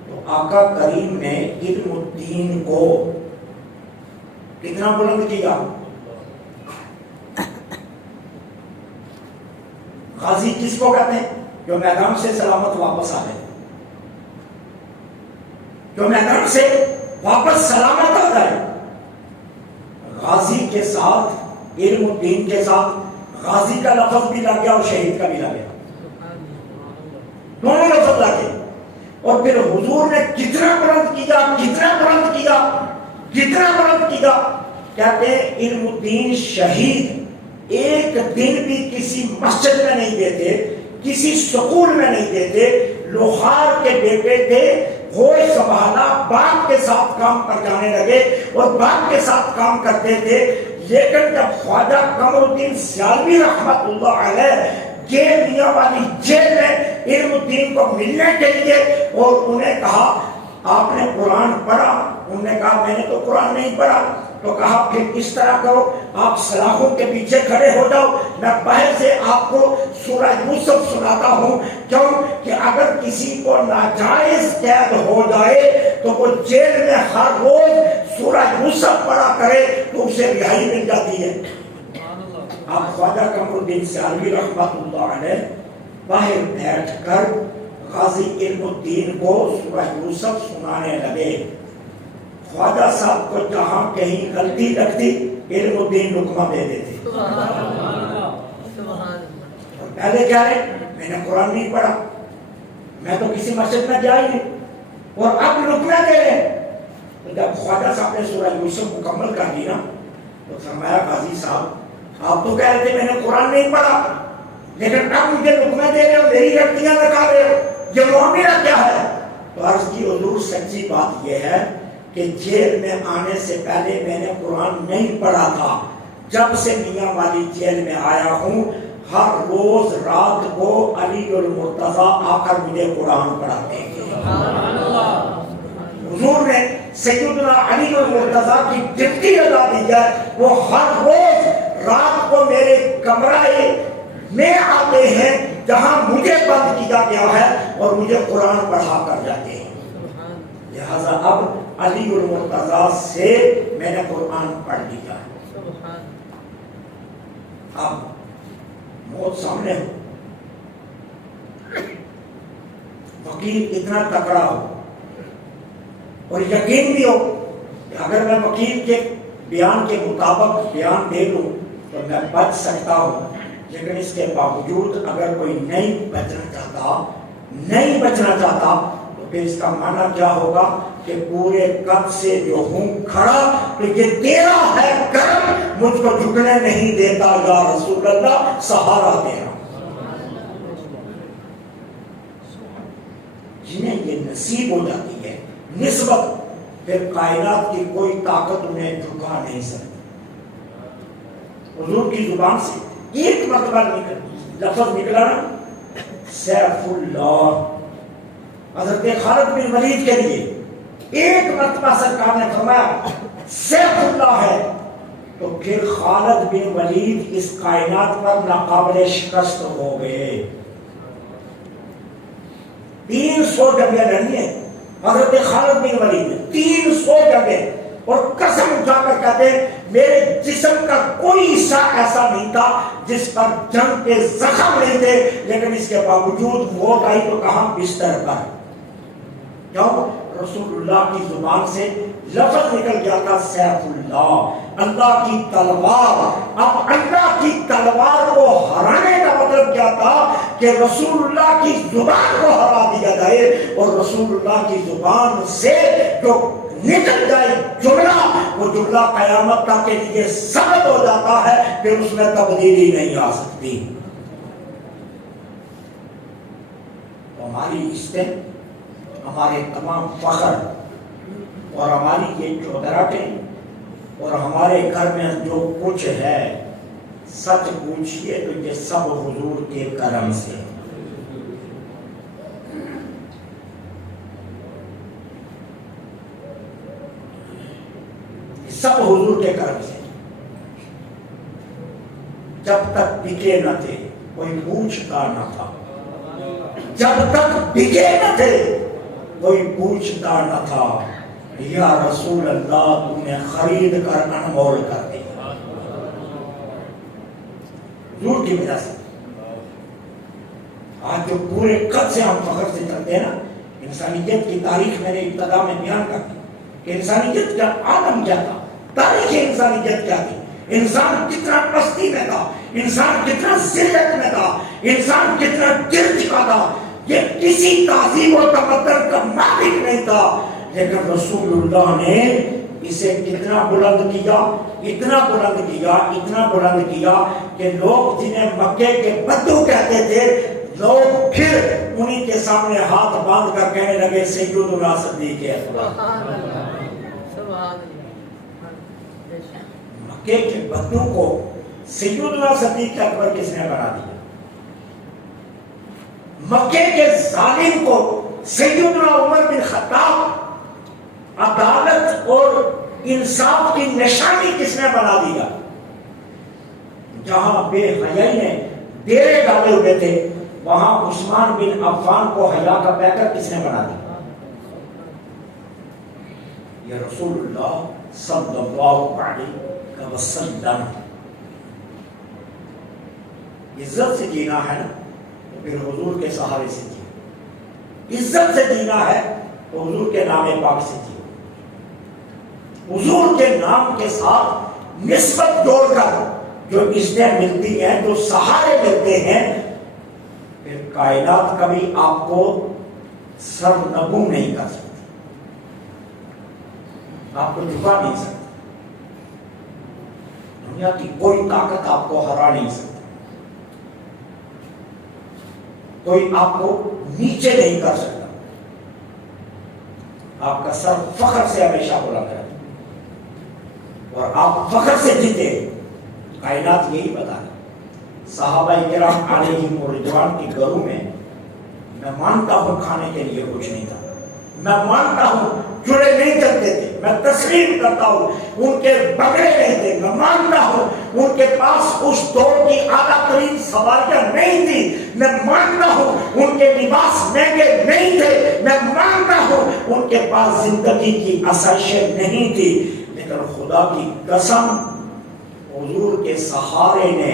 تو آقا کریم نے علم الدین کو کتنا بلند کیا؟ غازی کس کو کہتے ہیں؟ جو میدان سے سلامت واپس آ گئے، جو میدان سے واپس سلامت آ گئے۔ غازی کے ساتھ علم الدین کے ساتھ غازی کا لفظ بھی لگ گیا اور شہید کا بھی لگ گیا، دونوں لفظ لگے۔ اور پھر حضور نے کتنا بلند کیا، کتنا بلند کیا، کتنا بلند کیا، کہتے ہیں علم الدین شہید ایک دن بھی کسی مسجد میں نہیں دیتے، کسی سکول میں نہیں دیتے، لوہار کے بیٹے تھے، گوشت سنبھالا، باپ کے ساتھ کام پر جانے لگے اور باپ کے ساتھ کام کرتے تھے۔ لیکن جب خواجہ قمر الدین سیالوی رحمت اللہ علیہ یہ میاں والی جیل میں علم الدین کو ملنے کے لیے، اور انہیں کہا آپ نے قرآن پڑھا؟ انہوں نے کہا میں نے تو قرآن نہیں پڑھا۔ تو کہا پھر اس طرح کرو، آپ سلاخوں کے پیچھے کھڑے ہو جاؤ، میں باہر سے آپ کو سورہ یوسف سناتا ہوں، کیوں کہ اگر کسی کو ناجائز قید ہو جائے تو وہ جیل میں ہر روز سورہ یوسف پڑھا کرے تو اسے رہائی مل جاتی ہے۔ آپ خواجہ قمر الدین سیالوی رحمۃ اللہ علیہ باہر بیٹھ کر غازی علم الدین کو سورہ یوسف سنانے لگے۔ خواجہ صاحب کو جہاں کہیں غلطی لگتی علم الدین رکما دے دیتے، اور پہلے کیا ہے میں نے قرآن نہیں پڑھا، میں تو کسی مسجد میں جا ہی نہیں، اور اب رکنا دے رہے۔ تو جب خواجہ صاحب نے سورہ یوسف مکمل کر دی نا تو فرمایا قاضی صاحب آپ تو کہہ رہے تھے میں نے قرآن نہیں پڑھا، لیکن اب مجھے رکنا دے رہے ہو، میری غلطیاں دکھا رہے ہو، یہ معاملہ کیا ہے؟ تو عرض کی حضور سچی بات یہ ہے کہ جیل میں آنے سے پہلے میں نے قرآن نہیں پڑھا تھا، جب سے میاں والی جیل میں آیا ہوں ہر روز رات کو علی المرتضیٰ آ کر مجھے قرآن پڑھاتے ہیں۔ حضور نے سیدنا علی المرتضیٰ کی ڈپٹی ادا دی ہے، وہ ہر روز رات کو میرے کمرے میں آتے ہیں جہاں مجھے بند کیا گیا ہے اور مجھے قرآن پڑھا کر جاتے ہیں۔ لہذا اب علی المرتضیٰ سے میں نے قرآن پڑھ لیا، اب موت سامنے ہو، وکیل اتنا تکڑا ہو اور یقین بھی ہو کہ اگر میں وکیل کے بیان کے مطابق بیان دے دوں تو میں بچ سکتا ہوں، لیکن اس کے باوجود اگر کوئی نہیں بچنا چاہتا تو پھر اس کا معنی کیا ہوگا کہ پورے قد سے جو ہوں کھڑا تو یہ تیرا ہے کرم، مجھ کو جھکنے نہیں دیتا یا رسول اللہ، سہارا تیرا۔ جنہیں یہ نصیب ہو جاتی ہے نسبت، پھر کائنات کی کوئی طاقت انہیں جھکا نہیں سکتی۔ حضور کی زبان سے ایک مرتبہ لفظ نکلا نا سیف اللہ، حضرت خالد بن ولید کے لیے ایک مرتبہ سرکار نے فرمایا سیف اللہ ہے، تو پھر خالد بن ولید اس کائنات پر ناقابل شکست ہو گئے۔ 300 جنگیں لڑی ہیں حضرت خالد بن ولید نے، 300 جنگیں، اور قسم اٹھا کر کہتے ہیں میرے جسم کا کوئی حصہ ایسا نہیں تھا جس پر جنگ کے زخم نہیں تھے، لیکن اس کے باوجود موت آئی تو کہاں؟ بستر پر۔ کیوں؟ رسول اللہ کی زبان سے لفظ نکل گیا تھا سیف اللہ، اللہ کی تلوار۔ اب اللہ کی تلوار کو ہرانے کا مطلب کیا تھا کہ رسول اللہ کی زبان کو ہرا دیا جائے، اور رسول اللہ کی زبان سے جو نکل جائے جملہ، وہ جملہ قیامت تک کے لیے ثابت ہو جاتا ہے کہ اس میں تبدیلی نہیں آ سکتی۔ ہماری عزتیں، ہمارے تمام فخر اور ہماری یہ چودراہٹیں اور ہمارے گھر میں جو کچھ ہے، سچ پوچھئے تو یہ سب حضور کے کرم سے، سب حضور کے کرم سے۔ جب تک بکے نہ تھے کوئی پوچھتا نہ تھا، جب تک بکے نہ تھے کوئی پوچھتا نہ تھا، یا رسول اللہ تم نے خرید کر انمول کر دیا حضور کی وجہ سے۔ آج جو پورے قد سے ہم فخر سے چلتے ہیں نا، انسانیت کی تاریخ میں نے ابتدا میں بیان کر دی کہ انسانیت کا عالم کیا تھا، تاریخ انسانیت کیا تھی، انسان کتنا پستی میں تھا، انسان کتنا ذلت میں تھا، انسان کتنا گر چکا تھا، یہ کسی تہذیب و تمدن کا مالک نہیں تھا، لیکن رسول اللہ نے اسے کتنا بلند کیا، اتنا بلند کیا، اتنا بلند کیا کہ لوگ جنہیں مکے کے بدو کہتے تھے، لوگ پھر انہی کے سامنے ہاتھ باندھ کر کہنے لگے سیدنا صدیق اکبر۔ مکے کے بدو کو سیدنا صدیق اکبر کس نے بنا دیا؟ مکے کے ظالم کو سیدنا عمر بن خطاب عدالت اور انصاف کی نشانی کس نے بنا دیا؟ جہاں بے حیائی نے ڈیرے ڈالے ہوئے تھے وہاں عثمان بن عفان کو حیا کا پیکر کس نے بنا دیا؟ یہ رسول اللہ صلی اللہ علیہ وسلم. عزت سے جینا ہے نا تو پھر حضور کے سہارے سے جیو. عزت سے جینا ہے تو حضور کے نام پاک سے جیو. حضور کے نام کے ساتھ نسبت جوڑ کر جو عزتیں ملتی ہیں، جو سہارے ملتے ہیں، پھر کائنات کبھی آپ کو سرنگو نہیں کر سکتی، آپ کو جھکا نہیں سکتی. دنیا کی کوئی طاقت آپ کو ہرا نہیں سکتی، کوئی آپ کو نیچے نہیں کر سکتا. آپ کا سر فخر سے ہمیشہ بلند رہے اور آپ فخر سے جیتے. کائنات یہی بتا ہے. صحابہ کرام علیہم رضوان کے گھروں میں میں مانتا ہوں کھانے کے لیے کچھ نہیں تھا، میں مانتا ہوں چولہے نہیں چلتے تھے، میں تسلیم کرتا ہوں ان کے بگڑے نہیں تھے، میں مانتا ہوں ان کے پاس اس دور کی اعلیٰ ترین سواریاں نہیں تھی، میں مانتا ہوں ان کے لباس مہنگے نہیں تھے، میں مانتا ہوں ان کے پاس زندگی کی آسائشیں نہیں تھی، لیکن خدا کی قسم حضور کے سہارے نے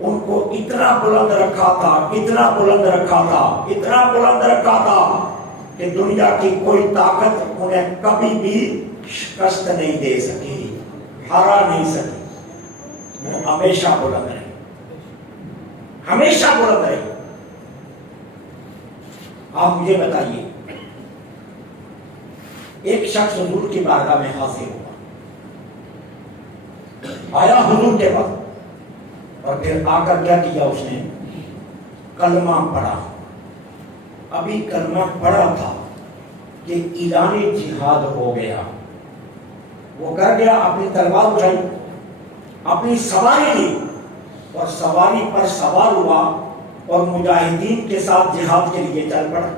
ان کو اتنا بلند رکھا تھا، اتنا بلند رکھا تھا، اتنا بلند رکھا تھا کہ دنیا کی کوئی طاقت انہیں کبھی بھی شکست نہیں دے سکی، ہرا نہیں سکی. وہ ہمیشہ بلند رہے، ہمیشہ بلند رہے. آپ مجھے بتائیے، ایک شخص حضور کی بارگاہ میں حاضر ہوا، آیا حضور کے بعد اور پھر آ کر کیا کیا؟ اس نے کلمہ پڑھا. ابھی کلمہ پڑھا تھا کہ اعلان جہاد ہو گیا. وہ کر گیا، اپنی تلوار اٹھائی، اپنی سواری لی اور سواری پر سوار ہوا اور مجاہدین کے ساتھ جہاد کے لیے چل پڑا.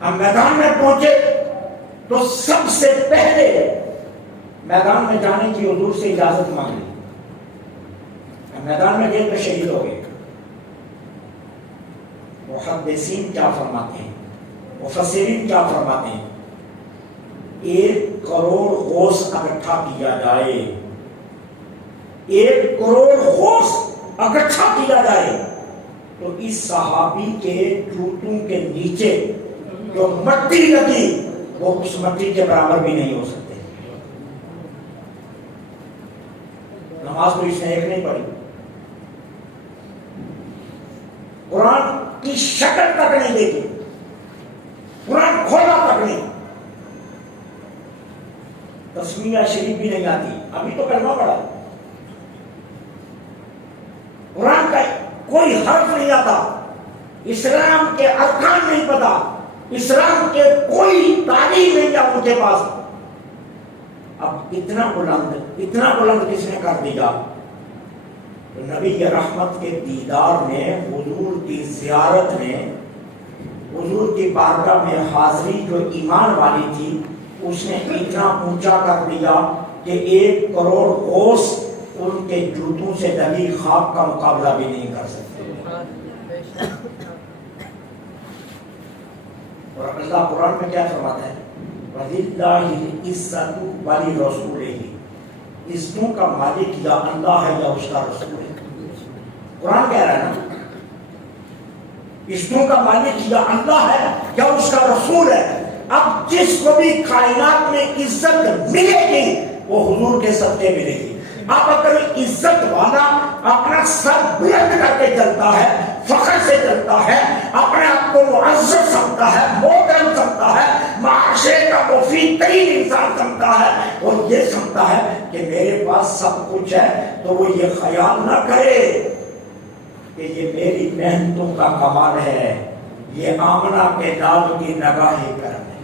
اب میدان میں پہنچے تو سب سے پہلے میدان میں جانے کی حضور سے اجازت مانگی. میدان میں گئے تو شہید ہو گئے. محدثین کیا فرماتے ہیں، مفسرین کیا فرماتے ہیں؟ 1 کروڑ غوث اکٹھا کیا جائے، 1 کروڑ غوث اکٹھا کیا جائے تو اس صحابی کے جوتوں کے نیچے جو مٹی لگی وہ اس مٹی کے برابر بھی نہیں ہو سکتے. نماز تو اس نے ایک نہیں پڑھی، قرآن کی شکل تک نہیں دیکھی، قرآن کھولا تک نہیں، تسمیہ شریف بھی نہیں آتی، ابھی تو کلمہ پڑھا، قرآن کا کوئی حرف نہیں آتا، اسلام کے ارکان نہیں پتا، اسلام کے کوئی تعلیم نہیں ہے ان کے پاس. اب اتنا بلند کس نے کر دیا؟ تو نبی رحمت کے دیدار نے، حضور کی زیارت نے، حضور کی بارگاہ میں حاضری جو ایمان والی تھی اس نے اتنا اونچا کر دیا کہ 1 کروڑ غوث ان کے جوتوں سے لگی خاک کا مقابلہ بھی نہیں کر سکتے. اور اللہ قرآن میں کیا فرماتا ہے؟ وَلِلَّهِ الْعِزَّةُ وَلِرَسُولِهِ. عزتوں کا مالک یا اللہ ہے یا اس کا رسول ہے. قرآن کہہ رہا ہے نا، عزتوں کا مالک یا اللہ ہے یا اس کا رسول ہے. اب جس کو بھی کائنات میں عزت ملے گی وہ حضور کے صدقے ملے گی. اب اگر عزت والا اپنا سر بلند کر کے چلتا ہے، فخر سے چلتا ہے، اپنے آپ کو معزز سمجھتا ہے، محترم سمجھتا ہے، معاشرے کا مفید ترین انسان سمجھتا ہے اور یہ سمجھتا ہے کہ میرے پاس سب کچھ ہے، تو وہ یہ خیال نہ کرے کہ یہ میری محنتوں کا کمال ہے، یہ آمنہ کے لال کی نگاہ کرم ہے.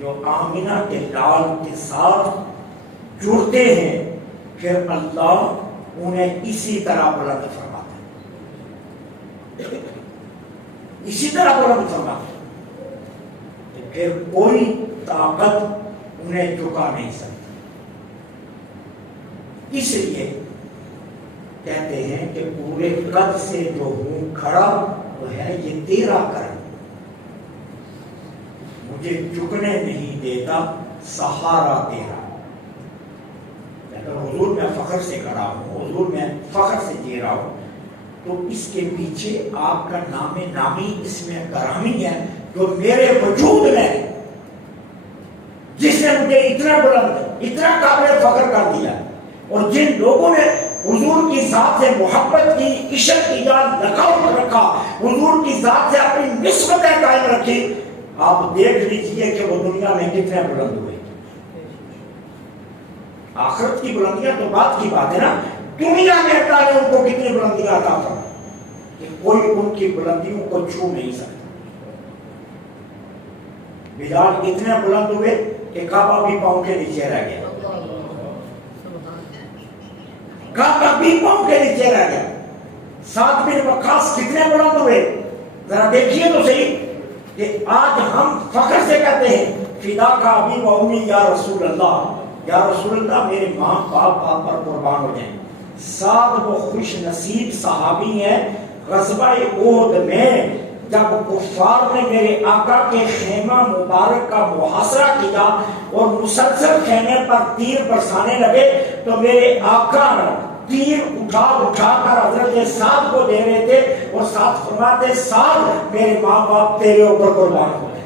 جو آمنہ کے لال کے ساتھ جڑتے ہیں پھر اللہ انہیں اسی طرح بلند فرماتا ہے، اسی طرح بلند فرماتا ہے. پھر کوئی طاقت انہیں جھکا نہیں سکتی. اس لیے کہتے ہیں کہ پورے قد سے جو ہوں کھڑا وہ ہے یہ تیرا کرم، مجھے جھکنے نہیں دیتا سہارا تیرا. اگر حضور میں فخر سے کھڑا ہوں، حضور میں فخر سے جی رہا ہوں، تو اس کے پیچھے آپ کا نام نامی اس میں گرامی ہے جو میرے وجود میں، جس نے مجھے اتنا بلند، اتنا قابل فخر کر دیا. اور جن لوگوں نے حضور کی ذات سے محبت کی، عشق کی جان لگاؤ رکھا، حضور کی ذات سے اپنی نسبتیں قائم رکھی، آپ دیکھ لیجئے کہ وہ دنیا میں کتنے بلند ہوئے. آخرت کی بلندیاں تو بات کی بات ہے نا، دنیا میں اللہ نے ان کو کتنی بلندیاں عطا فرمائی کہ کوئی ان کی بلندیوں کو چھو نہیں سکتا. بلال اتنے بلند ہوئے کہ کعبہ بھی پاؤں کے نیچے رہ گیا، کعبہ بھی پاؤں کے نیچے رہ گیا. سعد بن وقاص کتنے بلند ہوئے، ذرا دیکھیے تو صحیح کہ آج ہم فخر سے کہتے ہیں فدا کا ابی و امی یا رسول اللہ، یا رسول اللہ میرے ماں باپ آپ پر قربان ہو جائیں. سعد وہ خوش نصیب صحابی ہیں، غزوہ احد میں جب کفار نے میرے آقا کے خیمہ مبارک کا محاصرہ کیا اور مسلسل خیمے پر تیر برسانے لگے تو میرے آقا تیر اٹھا اٹھا کر حضرت سعد کو دے رہے تھے اور سعد فرماتے سعد میرے ماں باپ تیرے اوپر قربان ہو گئے.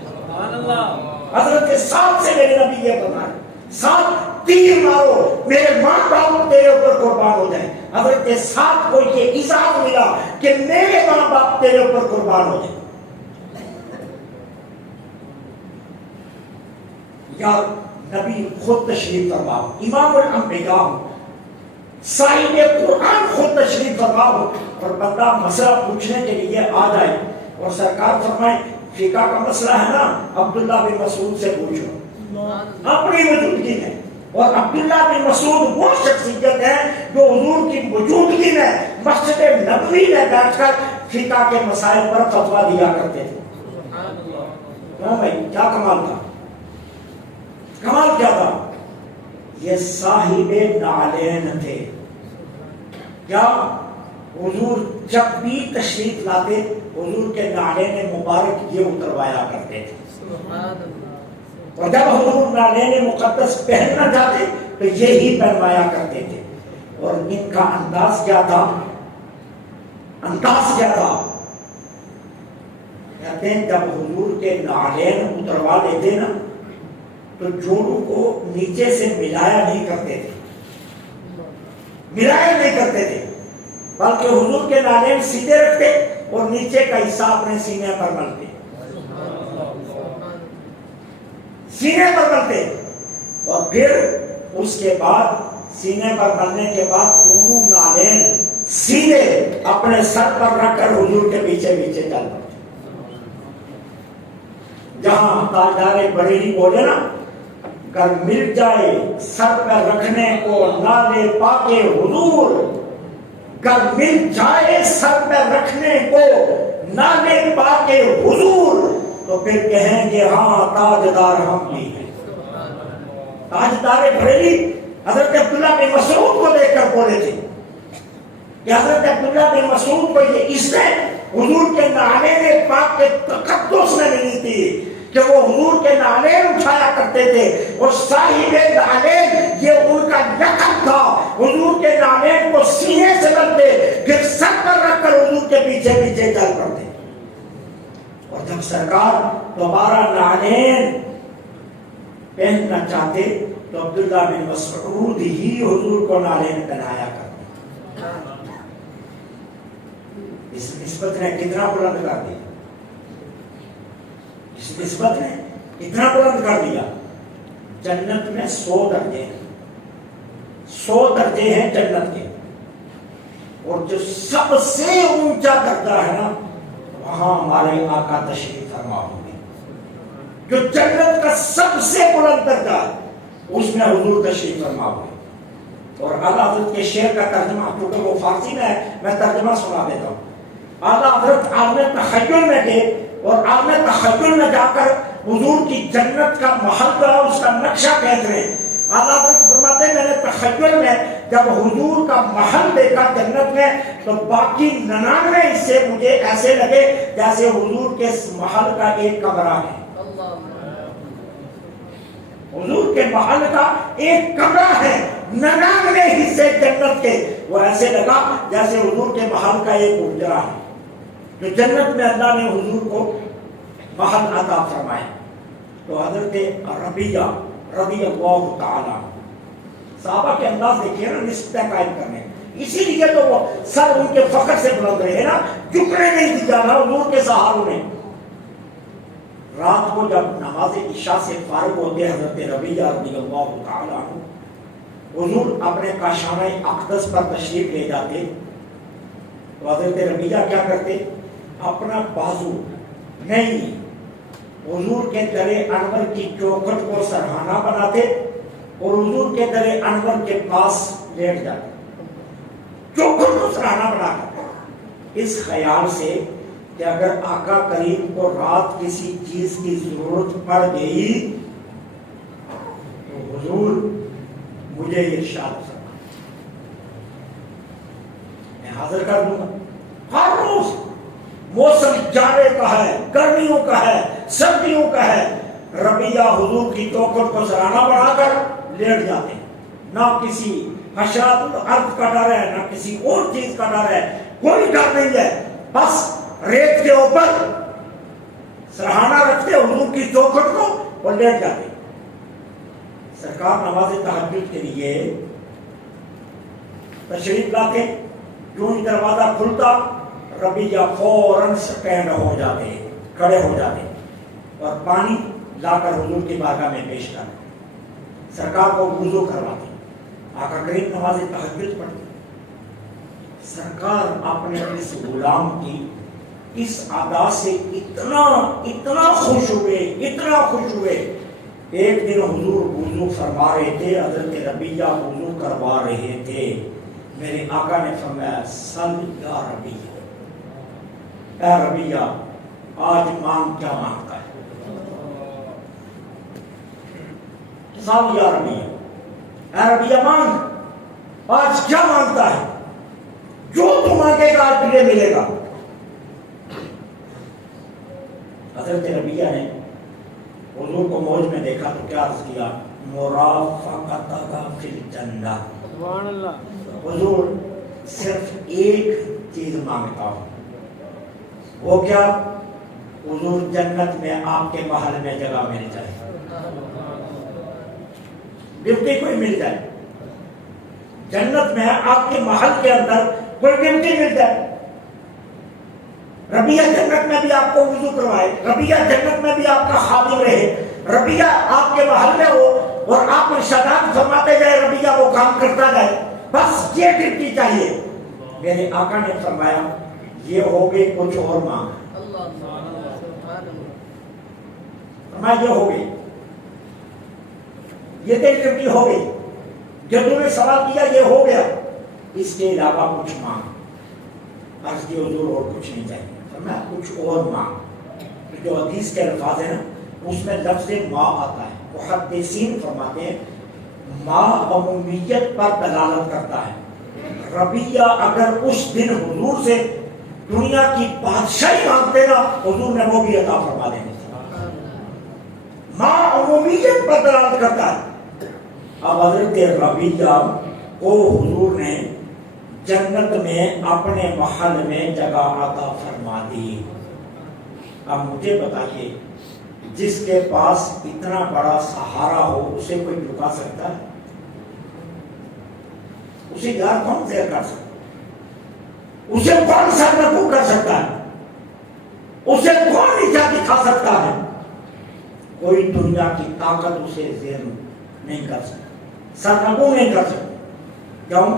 حضرت سعد سے میرے نبی یہ فرمایا سعد تیر مارو میرے ماں باپ تیرے اوپر قربان ہو جائیں. حضرت سعد کو یہ اعزاز ملا کہ میرے ماں باپ تیرے اوپر قربان ہو جائیں. یا نبی خود تشریف فرما، امام الانبیاء صاحب قرآن خود تشریف فرما اور بندہ مسئلہ پوچھنے کے لیے آ جائے اور سرکار فرمائے فقہ کا مسئلہ ہے نا عبداللہ بن مسعود سے پوچھو اپنی موجودگی میں. اور عبداللہ بن مسعود وہ شخصیت ہے جو حضور کی موجودگی میں مسجد نبوی میں بیٹھ کر فقہ کے مسائل پر فتویٰ دیا کرتے تھے. کیوں بھائی کیا کمال تھا، کمال کیا تھا؟ یہ صاحب نعلین تھے. کیا حضور جب بھی تشریف لاتے حضور کے نعلین مبارک یہ اتروایا کرتے تھے، اور جب حضور نعلین مقدس پہننا چاہتے تو یہی پہنوایا کرتے تھے. اور ان کا انداز کیا تھا، انداز کیا تھا؟ کہتے ہیں جب حضور کے نعلین اتروا دیتے نا تو جوڑوں کو نیچے سے ملایا نہیں کرتے تھے، ملایا نہیں کرتے تھے، بلکہ حضور کے نعلین سیدھے رکھتے اور نیچے کا حصہ اپنے سینے پر ملتے، سینے پر ملتے. اور پھر اس کے بعد سینے پر ملنے کے بعد دونوں نعلین سیدھے اپنے سر پر رکھ کر حضور کے پیچھے پیچھے چل پڑتے. جہاں تاجدار بریلی بولے نا گر مل جائے سر پر رکھنے کو نالے پاکے حضور، گر مل جائے سر پر رکھنے کو نالے پاکے حضور، تو پھر کہیں گے ہاں تاجدار ہم بھی ہیں. تاجدار بریلی حضرت عبداللہ بن مسعود کو دیکھ کر بولے تھے کہ حضرت عبداللہ بن مسعود کو یہ عزت حضور کے نعلین پاک کے تقدس میں ملی تھی کہ وہ حضور کے نعلین اٹھایا کرتے تھے اور صاحب نعلین یہ ان کا لقب تھا. حضور کے نعلین کو سینے سے ملتے پھر سر پر رکھ کر حضور کے پیچھے پیچھے چل پڑتے. اور جب سرکار دوبارہ نعلین پہننا چاہتے تو عبداللہ بن مسعود ہی حضور کو نعلین پہنایا کرتے. اس نسبت نے کتنا بلند کر دیا، اس نسبت نے اتنا بلند کر دیا. جنت میں 100 درجے ہیں، 100 درجے ہیں جنت کے، اور جو سب سے اونچا درجہ ہے نا وہاں ہمارے آقا تشریف فرما ہوں گے. جو جنت کا سب سے بلند درجہ ہے اس میں حضور تشریف فرما ہوں گے. اور اعلیٰ حضرت کے شعر کا ترجمہ کیونکہ وہ فارسی میں ہے میں ترجمہ سنا دیتا ہوں. اعلیٰ حضرت عالم تخیل میں تھے اور عالم تخیل میں جا کر حضور کی جنت کا محل کا اس کا نقشہ کہتے ہیں. اللہ فرماتے ہیں میں نے تخیل میں جب حضور کا محل دیکھا جنت میں تو باقی 99 حصے مجھے ایسے لگے جیسے حضور کے محل کا ایک کمرہ ہے. حضور کے محل کا ایک کمرہ ہے, 99 حصے جنت کے وہ ایسے لگا جیسے حضور کے محل کا ایک اجرا ہے. تو جنت میں اللہ نے حضور کو محل عطا فرمائے. تو حضرت ربیہ رضی اللہ تعالی صحابہ کے انداز دیکھیے نا نسبتیں قائم کرنے, اسی لیے تو وہ سر ان کے فخر سے بلند رہے نا, جھکنے نہیں دیا نا حضور کے صحابوں نے. رات کو جب نماز عشاء سے فارغ ہوتے حضرت ربیہ رضی اللہ تعالی عنہ حضور اپنے کاشانہ اقدس پر تشریف لے جاتے. تو حضرت ربیہ کیا کرتے, اپنا بازو نہیں حضور کے در انور کی چوکھٹ کو سرہانہ بناتے اور حضور کے در انور کے پاس لیٹ جاتے, چوکھٹ کو سرہانہ بنا کر, اس خیال سے کہ اگر آقا کریم کو رات کسی چیز کی ضرورت پڑ گئی تو حضور مجھے ارشاد فرمائیں, میں حاضر کر دوں گا. ہر روز موسم جاڑے کا ہے, گرمیوں کا ہے, سردیوں کا ہے, ربیہ حضور کی چوکھٹ کو سرہانہ بنا کر لیٹ جاتے. نہ کسی حشرات الارض کا ڈر ہے, نہ کسی اور چیز کا ڈر ہے, کوئی ڈر نہیں ہے. بس ریت کے اوپر سرہانہ رکھتے حضور کی چوکھٹ کو اور لیٹ جاتے. سرکار نماز تہجد کے لیے تشریف لاتے, جو ہی دروازہ کھلتا ربیہ فوراً سٹینڈ ہو جاتے, کھڑے ہو جاتے اور پانی لا کر حضور کی بارگاہ میں پیش کرتے. سرکار کو وضو کرواتے, آقا کریم نماز تہجد پڑھتے. سرکار اپنے اس غلام کی اس ادا سے اتنا خوش ہوئے, اتنا خوش ہوئے. ایک دن حضور وضو فرما رہے تھے, حضرت ربیہ وضو کروا رہے تھے. میرے آقا نے فرمایا سل یا ربیہ, اے ربیہ آج مانگ کیا مانگتا ہے. سل یا ربیہ, اے ربیہ مانگ آج کیا مانگتا ہے, جو تم مانگے گا آج تجھے ملے گا. حضرت ربیہ نے حضور کو موج میں دیکھا تو کیا عرض کیا, مرافقتک فی الجنہ. سبحان اللہ. حضور صرف ایک چیز مانگتا ہوں, وہ کیا, حضور جنت میں آپ کے محل میں جگہ مل جائے, ڈیوٹی کوئی مل جائے, جنت میں آپ کے محل کے اندر کوئی ڈیوٹی مل جائے. ربیہ جنت میں بھی آپ کو وضو کروائے, ربیہ جنت میں بھی آپ کا خادم رہے, ربیہ آپ کے محل میں ہو اور آپ ارشادات فرماتے جائے, ربیہ وہ کام کرتا جائے. بس یہ ڈیوٹی چاہیے. میرے آقا نے فرمایا یہ ہو گئی کچھ اور مانگ. فرمایا یہ ہو گئی, یہ تیری ڈیوٹی ہو گئی, جو تم نے سوال کیا یہ ہو گیا, اس کے علاوہ کچھ مانگ. عرض کی حضور اور کچھ نہیں چاہیے. فرمایا کچھ اور مانگ. جو حدیث کے الفاظ ہیں نا اس میں لفظ ما آتا ہے. محدثین فرماتے ہیں ما عمومیت پر دلالت کرتا ہے. ربیہ اگر اس دن حضور سے دنیا کی بادشاہی مانگتے نا حضور نے وہ بھی عطا فرما دیں گے. ما عمومیت پر دلالت کرتا ہے. اب حضرت ربیہ کو حضور نے جنت میں اپنے محل میں جگہ عطا فرما دی. اب مجھے بتائیے جس کے پاس اتنا بڑا سہارا ہو اسے کوئی جھکا سکتا ہے؟ اسے یار کون زیر کر سکتا ہے؟ اسے کون سرنگو کر سکتا ہے؟ اسے کون نیچا دکھا سکتا ہے؟ کوئی دنیا کی طاقت اسے زیر نہیں کر سکتا, سرنگو نہیں کر سکتا. کیوں؟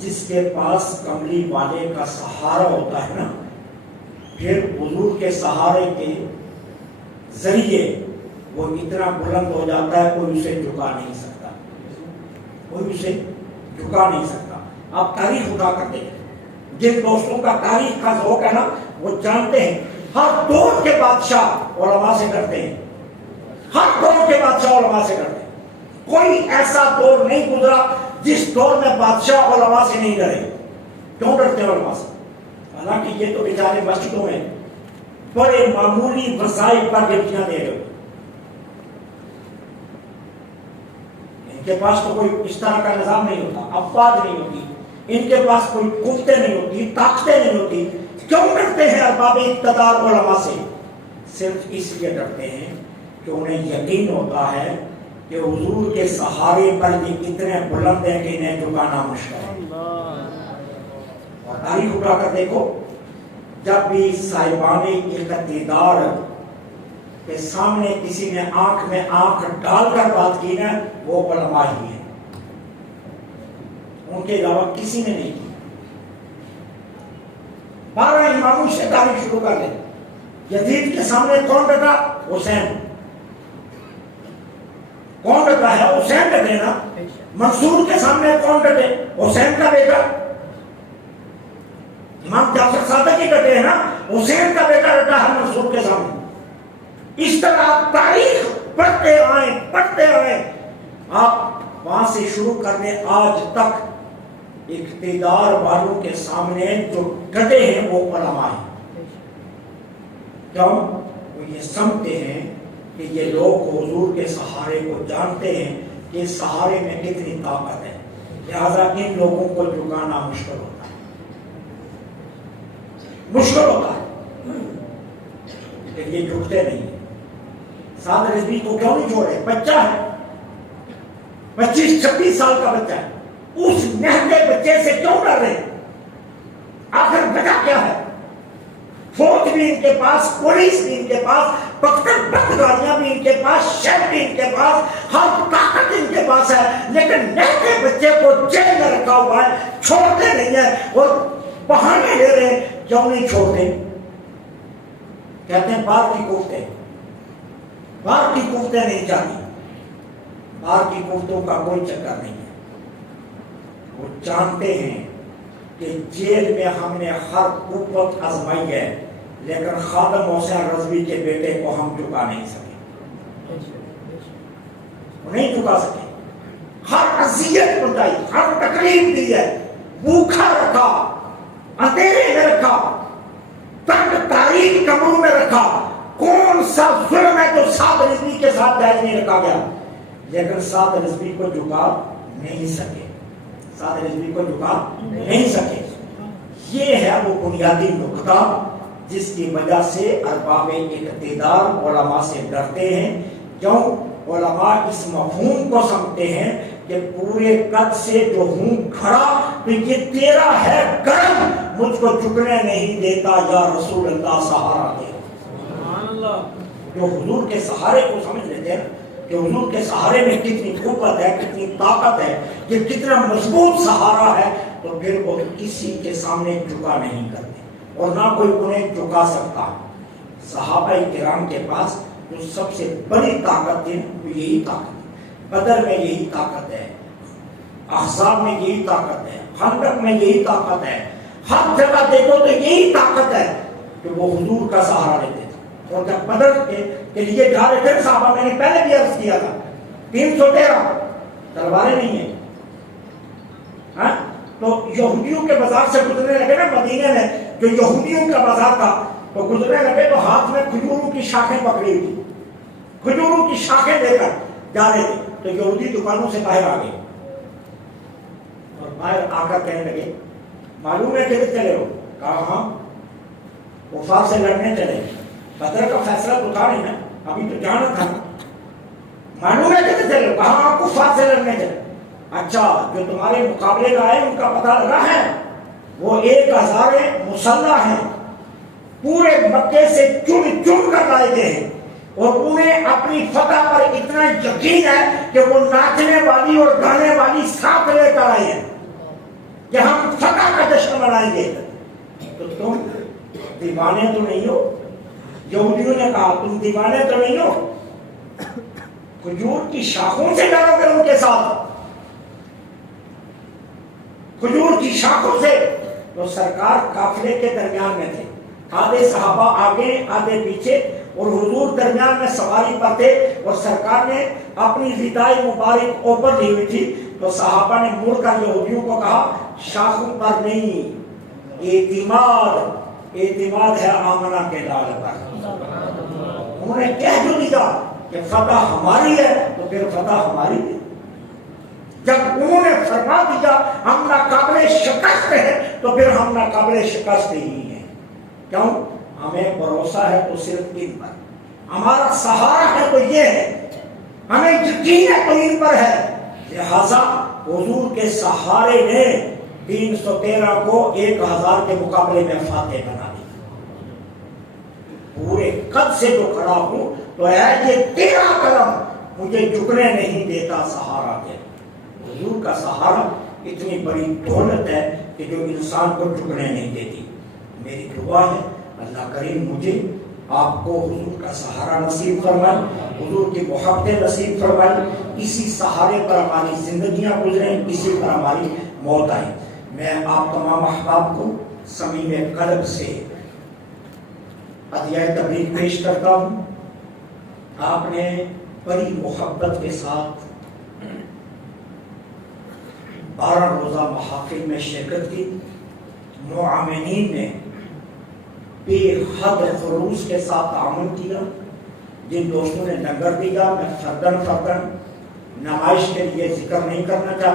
جس کے پاس کملی والے کا سہارا ہوتا ہے نا, پھر حضور کے سہارے کے ذریعے وہ اتنا بلند ہو جاتا ہے کوئی اسے جھکا نہیں سکتا, کوئی اسے جھکا نہیں سکتا. آپ تاریخ اٹھا کر دیکھیں, جن دوستوں کا تاریخ کا ذوق ہے نا وہ جانتے ہیں ہر دور کے بادشاہ علماء سے کرتے ہیں. ہر دور کے بادشاہ علماء سے ڈرتے ہیں، کوئی ایسا دور نہیں گزرا جس دور میں بادشاہ علماء سے نہیں ڈرے۔ کیوں ڈرتے ہیں علماء سے؟ حالانکہ یہ تو بیچارے مسجدوں میں بڑے معمولی وظائف پر ڈیوٹیاں دے رہے ہو، ان کے پاس تو کوئی اس طرح کا نظام نہیں ہوتا، افواج نہیں ہوتی، ان کے پاس کوئی قوتیں نہیں ہوتی، طاقتیں نہیں ہوتی۔ کیوں ڈرتے ہیں ارباب اقتدار علماء سے؟ صرف اس لیے ڈرتے ہیں کہ انہیں یقین ہوتا ہے کہ حضور کے سہارے پر یہ اتنے بلند ہیں کہ انہیں جھکانا مشکل ہے۔ اور تاریخ اٹھا کر دیکھو، جب بھی صاحبان اقتدار کے سامنے کسی نے آنکھ میں آنکھ ڈال کر بات کی نا، وہ علماء ہی ہیں، ان کے علاوہ کسی نے نہیں کی۔ 12 اماموں سے تاریخ شروع کر لیں۔ یزید کے سامنے کون ڈٹا؟ حسین۔ کون ڈٹا ہے؟ حسین ڈٹے نا۔ منصور کے سامنے کون ڈٹے؟ حسین کا بیٹا امام جعفر صادق ہی ڈٹے ہیں نا، حسین کا بیٹا ڈٹا ہے منصور کے سامنے۔ اس طرح تاریخ پڑھتے آئیں آپ وہاں سے شروع کرنے آج تک اقتدار والوں کے سامنے جو ڈٹے ہیں وہ علماء ہیں۔ کیوں؟ وہ یہ سمجھتے ہیں کہ یہ لوگ حضور کے سہارے کو جانتے ہیں کہ سہارے میں کتنی طاقت ہے، لہذا ان لوگوں کو جھکانا مشکل ہوتا ہے، لیکن یہ جھکتے نہیں ہیں۔ سعد رضوی کو کیوں نہیں چھوڑے؟ بچہ ہے، 25-26 سال کا بچہ ہے، اس نہتے بچے سے کیوں ڈر رہے؟ آخر وجہ کیا ہے؟ فوج بھی ان کے پاس، پولیس بھی ان کے پاس، پختر بند گاڑیاں بھی ان کے پاس، شہر بھی ان کے پاس، ہر طاقت ان کے پاس ہے، لیکن نہتے بچے کو جیل میں رکھا ہوا ہے، چھوڑتے نہیں ہیں اور بہانے لے رہے ہیں۔ کیوں نہیں چھوڑتے؟ کہتے ہیں باہر کی قوتیں نہیں چاہتی۔ باہر کی قوتوں کا کوئی چکر نہیں ہے، وہ جانتے ہیں کہ جیل میں ہم نے ہر قوت آزمائی ہے، لیکن خادم حسین رضوی کے بیٹے کو ہم جھکا نہیں سکے، وہ نہیں جھکا سکے۔ ہر اذیت بتائی، ہر تکلیف دی ہے، بھوکا رکھا، اندھیرے میں رکھا، تنگ تاریخ کمروں میں رکھا۔ کون سا ظلم ہے جو سعد رضوی کے ساتھ جائز نہیں رکھا گیا؟ لیکن سعد رضوی کو جھکا نہیں سکے، سعد رضوی کو جھکا نہیں سکے۔ یہ ہے وہ بنیادی نقطہ جس کی وجہ سے ارباب اقتدار علماء سے ڈرتے ہیں۔ کیوں؟ علماء اس مفہوم کو سمجھتے ہیں کہ پورے قد سے جو ہوں کھڑا تو یہ تیرا ہے کرم، مجھ کو جھکنے نہیں دیتا، یا رسول اللہ سہارا دے۔ جو حضور کے سہارے کو سمجھ لیتے ہیں کہ حضور کے سہارے میں کتنی قوت ہے، کتنی طاقت ہے، کہ کتنا مضبوط سہارا ہے، تو پھر وہ کسی کے سامنے جھکا نہیں کرتے اور نہ کوئی انہیں جھکا سکتا۔ صحابہ کرام کے پاس جو سب سے بڑی طاقت تھی وہ یہی طاقت ہے۔ بدر میں یہی طاقت ہے، احزاب میں یہی طاقت ہے، خندق میں یہی طاقت ہے، ہر جگہ دیکھو تو یہی طاقت ہے کہ وہ حضور کا سہارا لیتے تھے۔ اور جب بدر کے لیے جا رہے تھے صحابہ، میں نے پہلے بھی عرض کیا تھا، 313 تلواریں نہیں ہیں، ہاں؟ تو یہودیوں کے بازار سے گزرنے لگے نا، مدینے میں جو یہودیوں کا بازار تھا، تو گزرنے لگے تو ہاتھ میں کھجوروں کی شاخیں پکڑی ہوئی تھی، کھجوروں کی شاخیں لے کر جا رہے تھے، تو یہودی دکانوں سے باہر آ گئے اور باہر آ کر کہنے لگے معلوم ہے کدھر چلے ہو؟ کہا ہاں کفار سے لڑنے چلے، بدر کا فیصلہ تو تھا نہیں نا، ابھی تو جانا تھا۔ معلوم ہے کدھر چلے ہو؟ کہا ہاں کفار سے لڑنے چلے۔ اچھا، جو تمہارے مقابلے کا ہے ان کا پتہ لگا ہے؟ وہ 1000 مسلح ہیں، پورے مکے سے چن چن کر لائے گئے ہیں، اور انہیں اپنی فتح پر اتنا یقین ہے کہ وہ ناچنے والی اور گانے والی ساتھ لے کر آئے ہیں کہ ہم فتح کا جشن منائیں گے۔ تو تم دیوانے تو نہیں ہو؟ یہودیوں نے کہا تم دیوانے تو نہیں ہو؟ کھجور کی شاخوں سے ڈرو گے ان کے ساتھ، کھجور کی شاخوں سے۔ تو سرکار قافلے کے درمیان میں تھے، آدھے صحابہ آگے آدھے پیچھے، اور حضور درمیان میں سواری پر تھے اور سرکار نے اپنی ردائی مبارک اوپر لی ہوئی تھی، تو صحابہ نے مڑ کر یہودیوں کو کہا شاخوں پر نہیں، اعتماد ہے آمنہ کے لال پر۔ انہوں نے کہہ جو دیا کہ فتح ہماری ہے تو پھر فتح ہماری ہے۔ جب انہوں نے فرما دیا ہم ناقابل شکست ہیں تو پھر ہم ناقابل شکست ہی ہیں۔ کیوں؟ ہمیں بھروسہ ہے تو صرف ان پر، ہمارا سہارا ہے تو یہ ہے، ہمیں یقین ہے تو ان پر ہے۔ لہذا حضور کے سہارے نے 313 کو 1000 کے مقابلے میں فاتح بنا دی۔ پورے قد سے جو کھڑا ہوں تو ہے یہ تیرا کرم مجھے جھکنے نہیں دیتا سہارا دے۔ حضور کا سہارا اتنی بڑی دولت ہے کہ جو انسان کو جھکنے نہیں دیتی۔ میری دعا ہے اللہ کریم مجھے آپ کو حضور کا سہارا نصیب فرمائے، حضور کی محبت نصیب فرمائے، اسی سہارے پر ہماری زندگیاں گزریں، اسی پر ہماری موت آئے۔ میں آپ تمام احباب کو صمیم قلب سے عطیہ تبریک پیش کرتا ہوں۔ آپ نے بڑی محبت کے ساتھ 12 روزہ محافل میں شرکت کی۔ معاونین نے بے حد خلوص کے ساتھ تعاون کیا۔ جن دوستوں نے لنگر دیا، میں فردن نمائش کے لیے ذکر نہیں کرنا چاہتا۔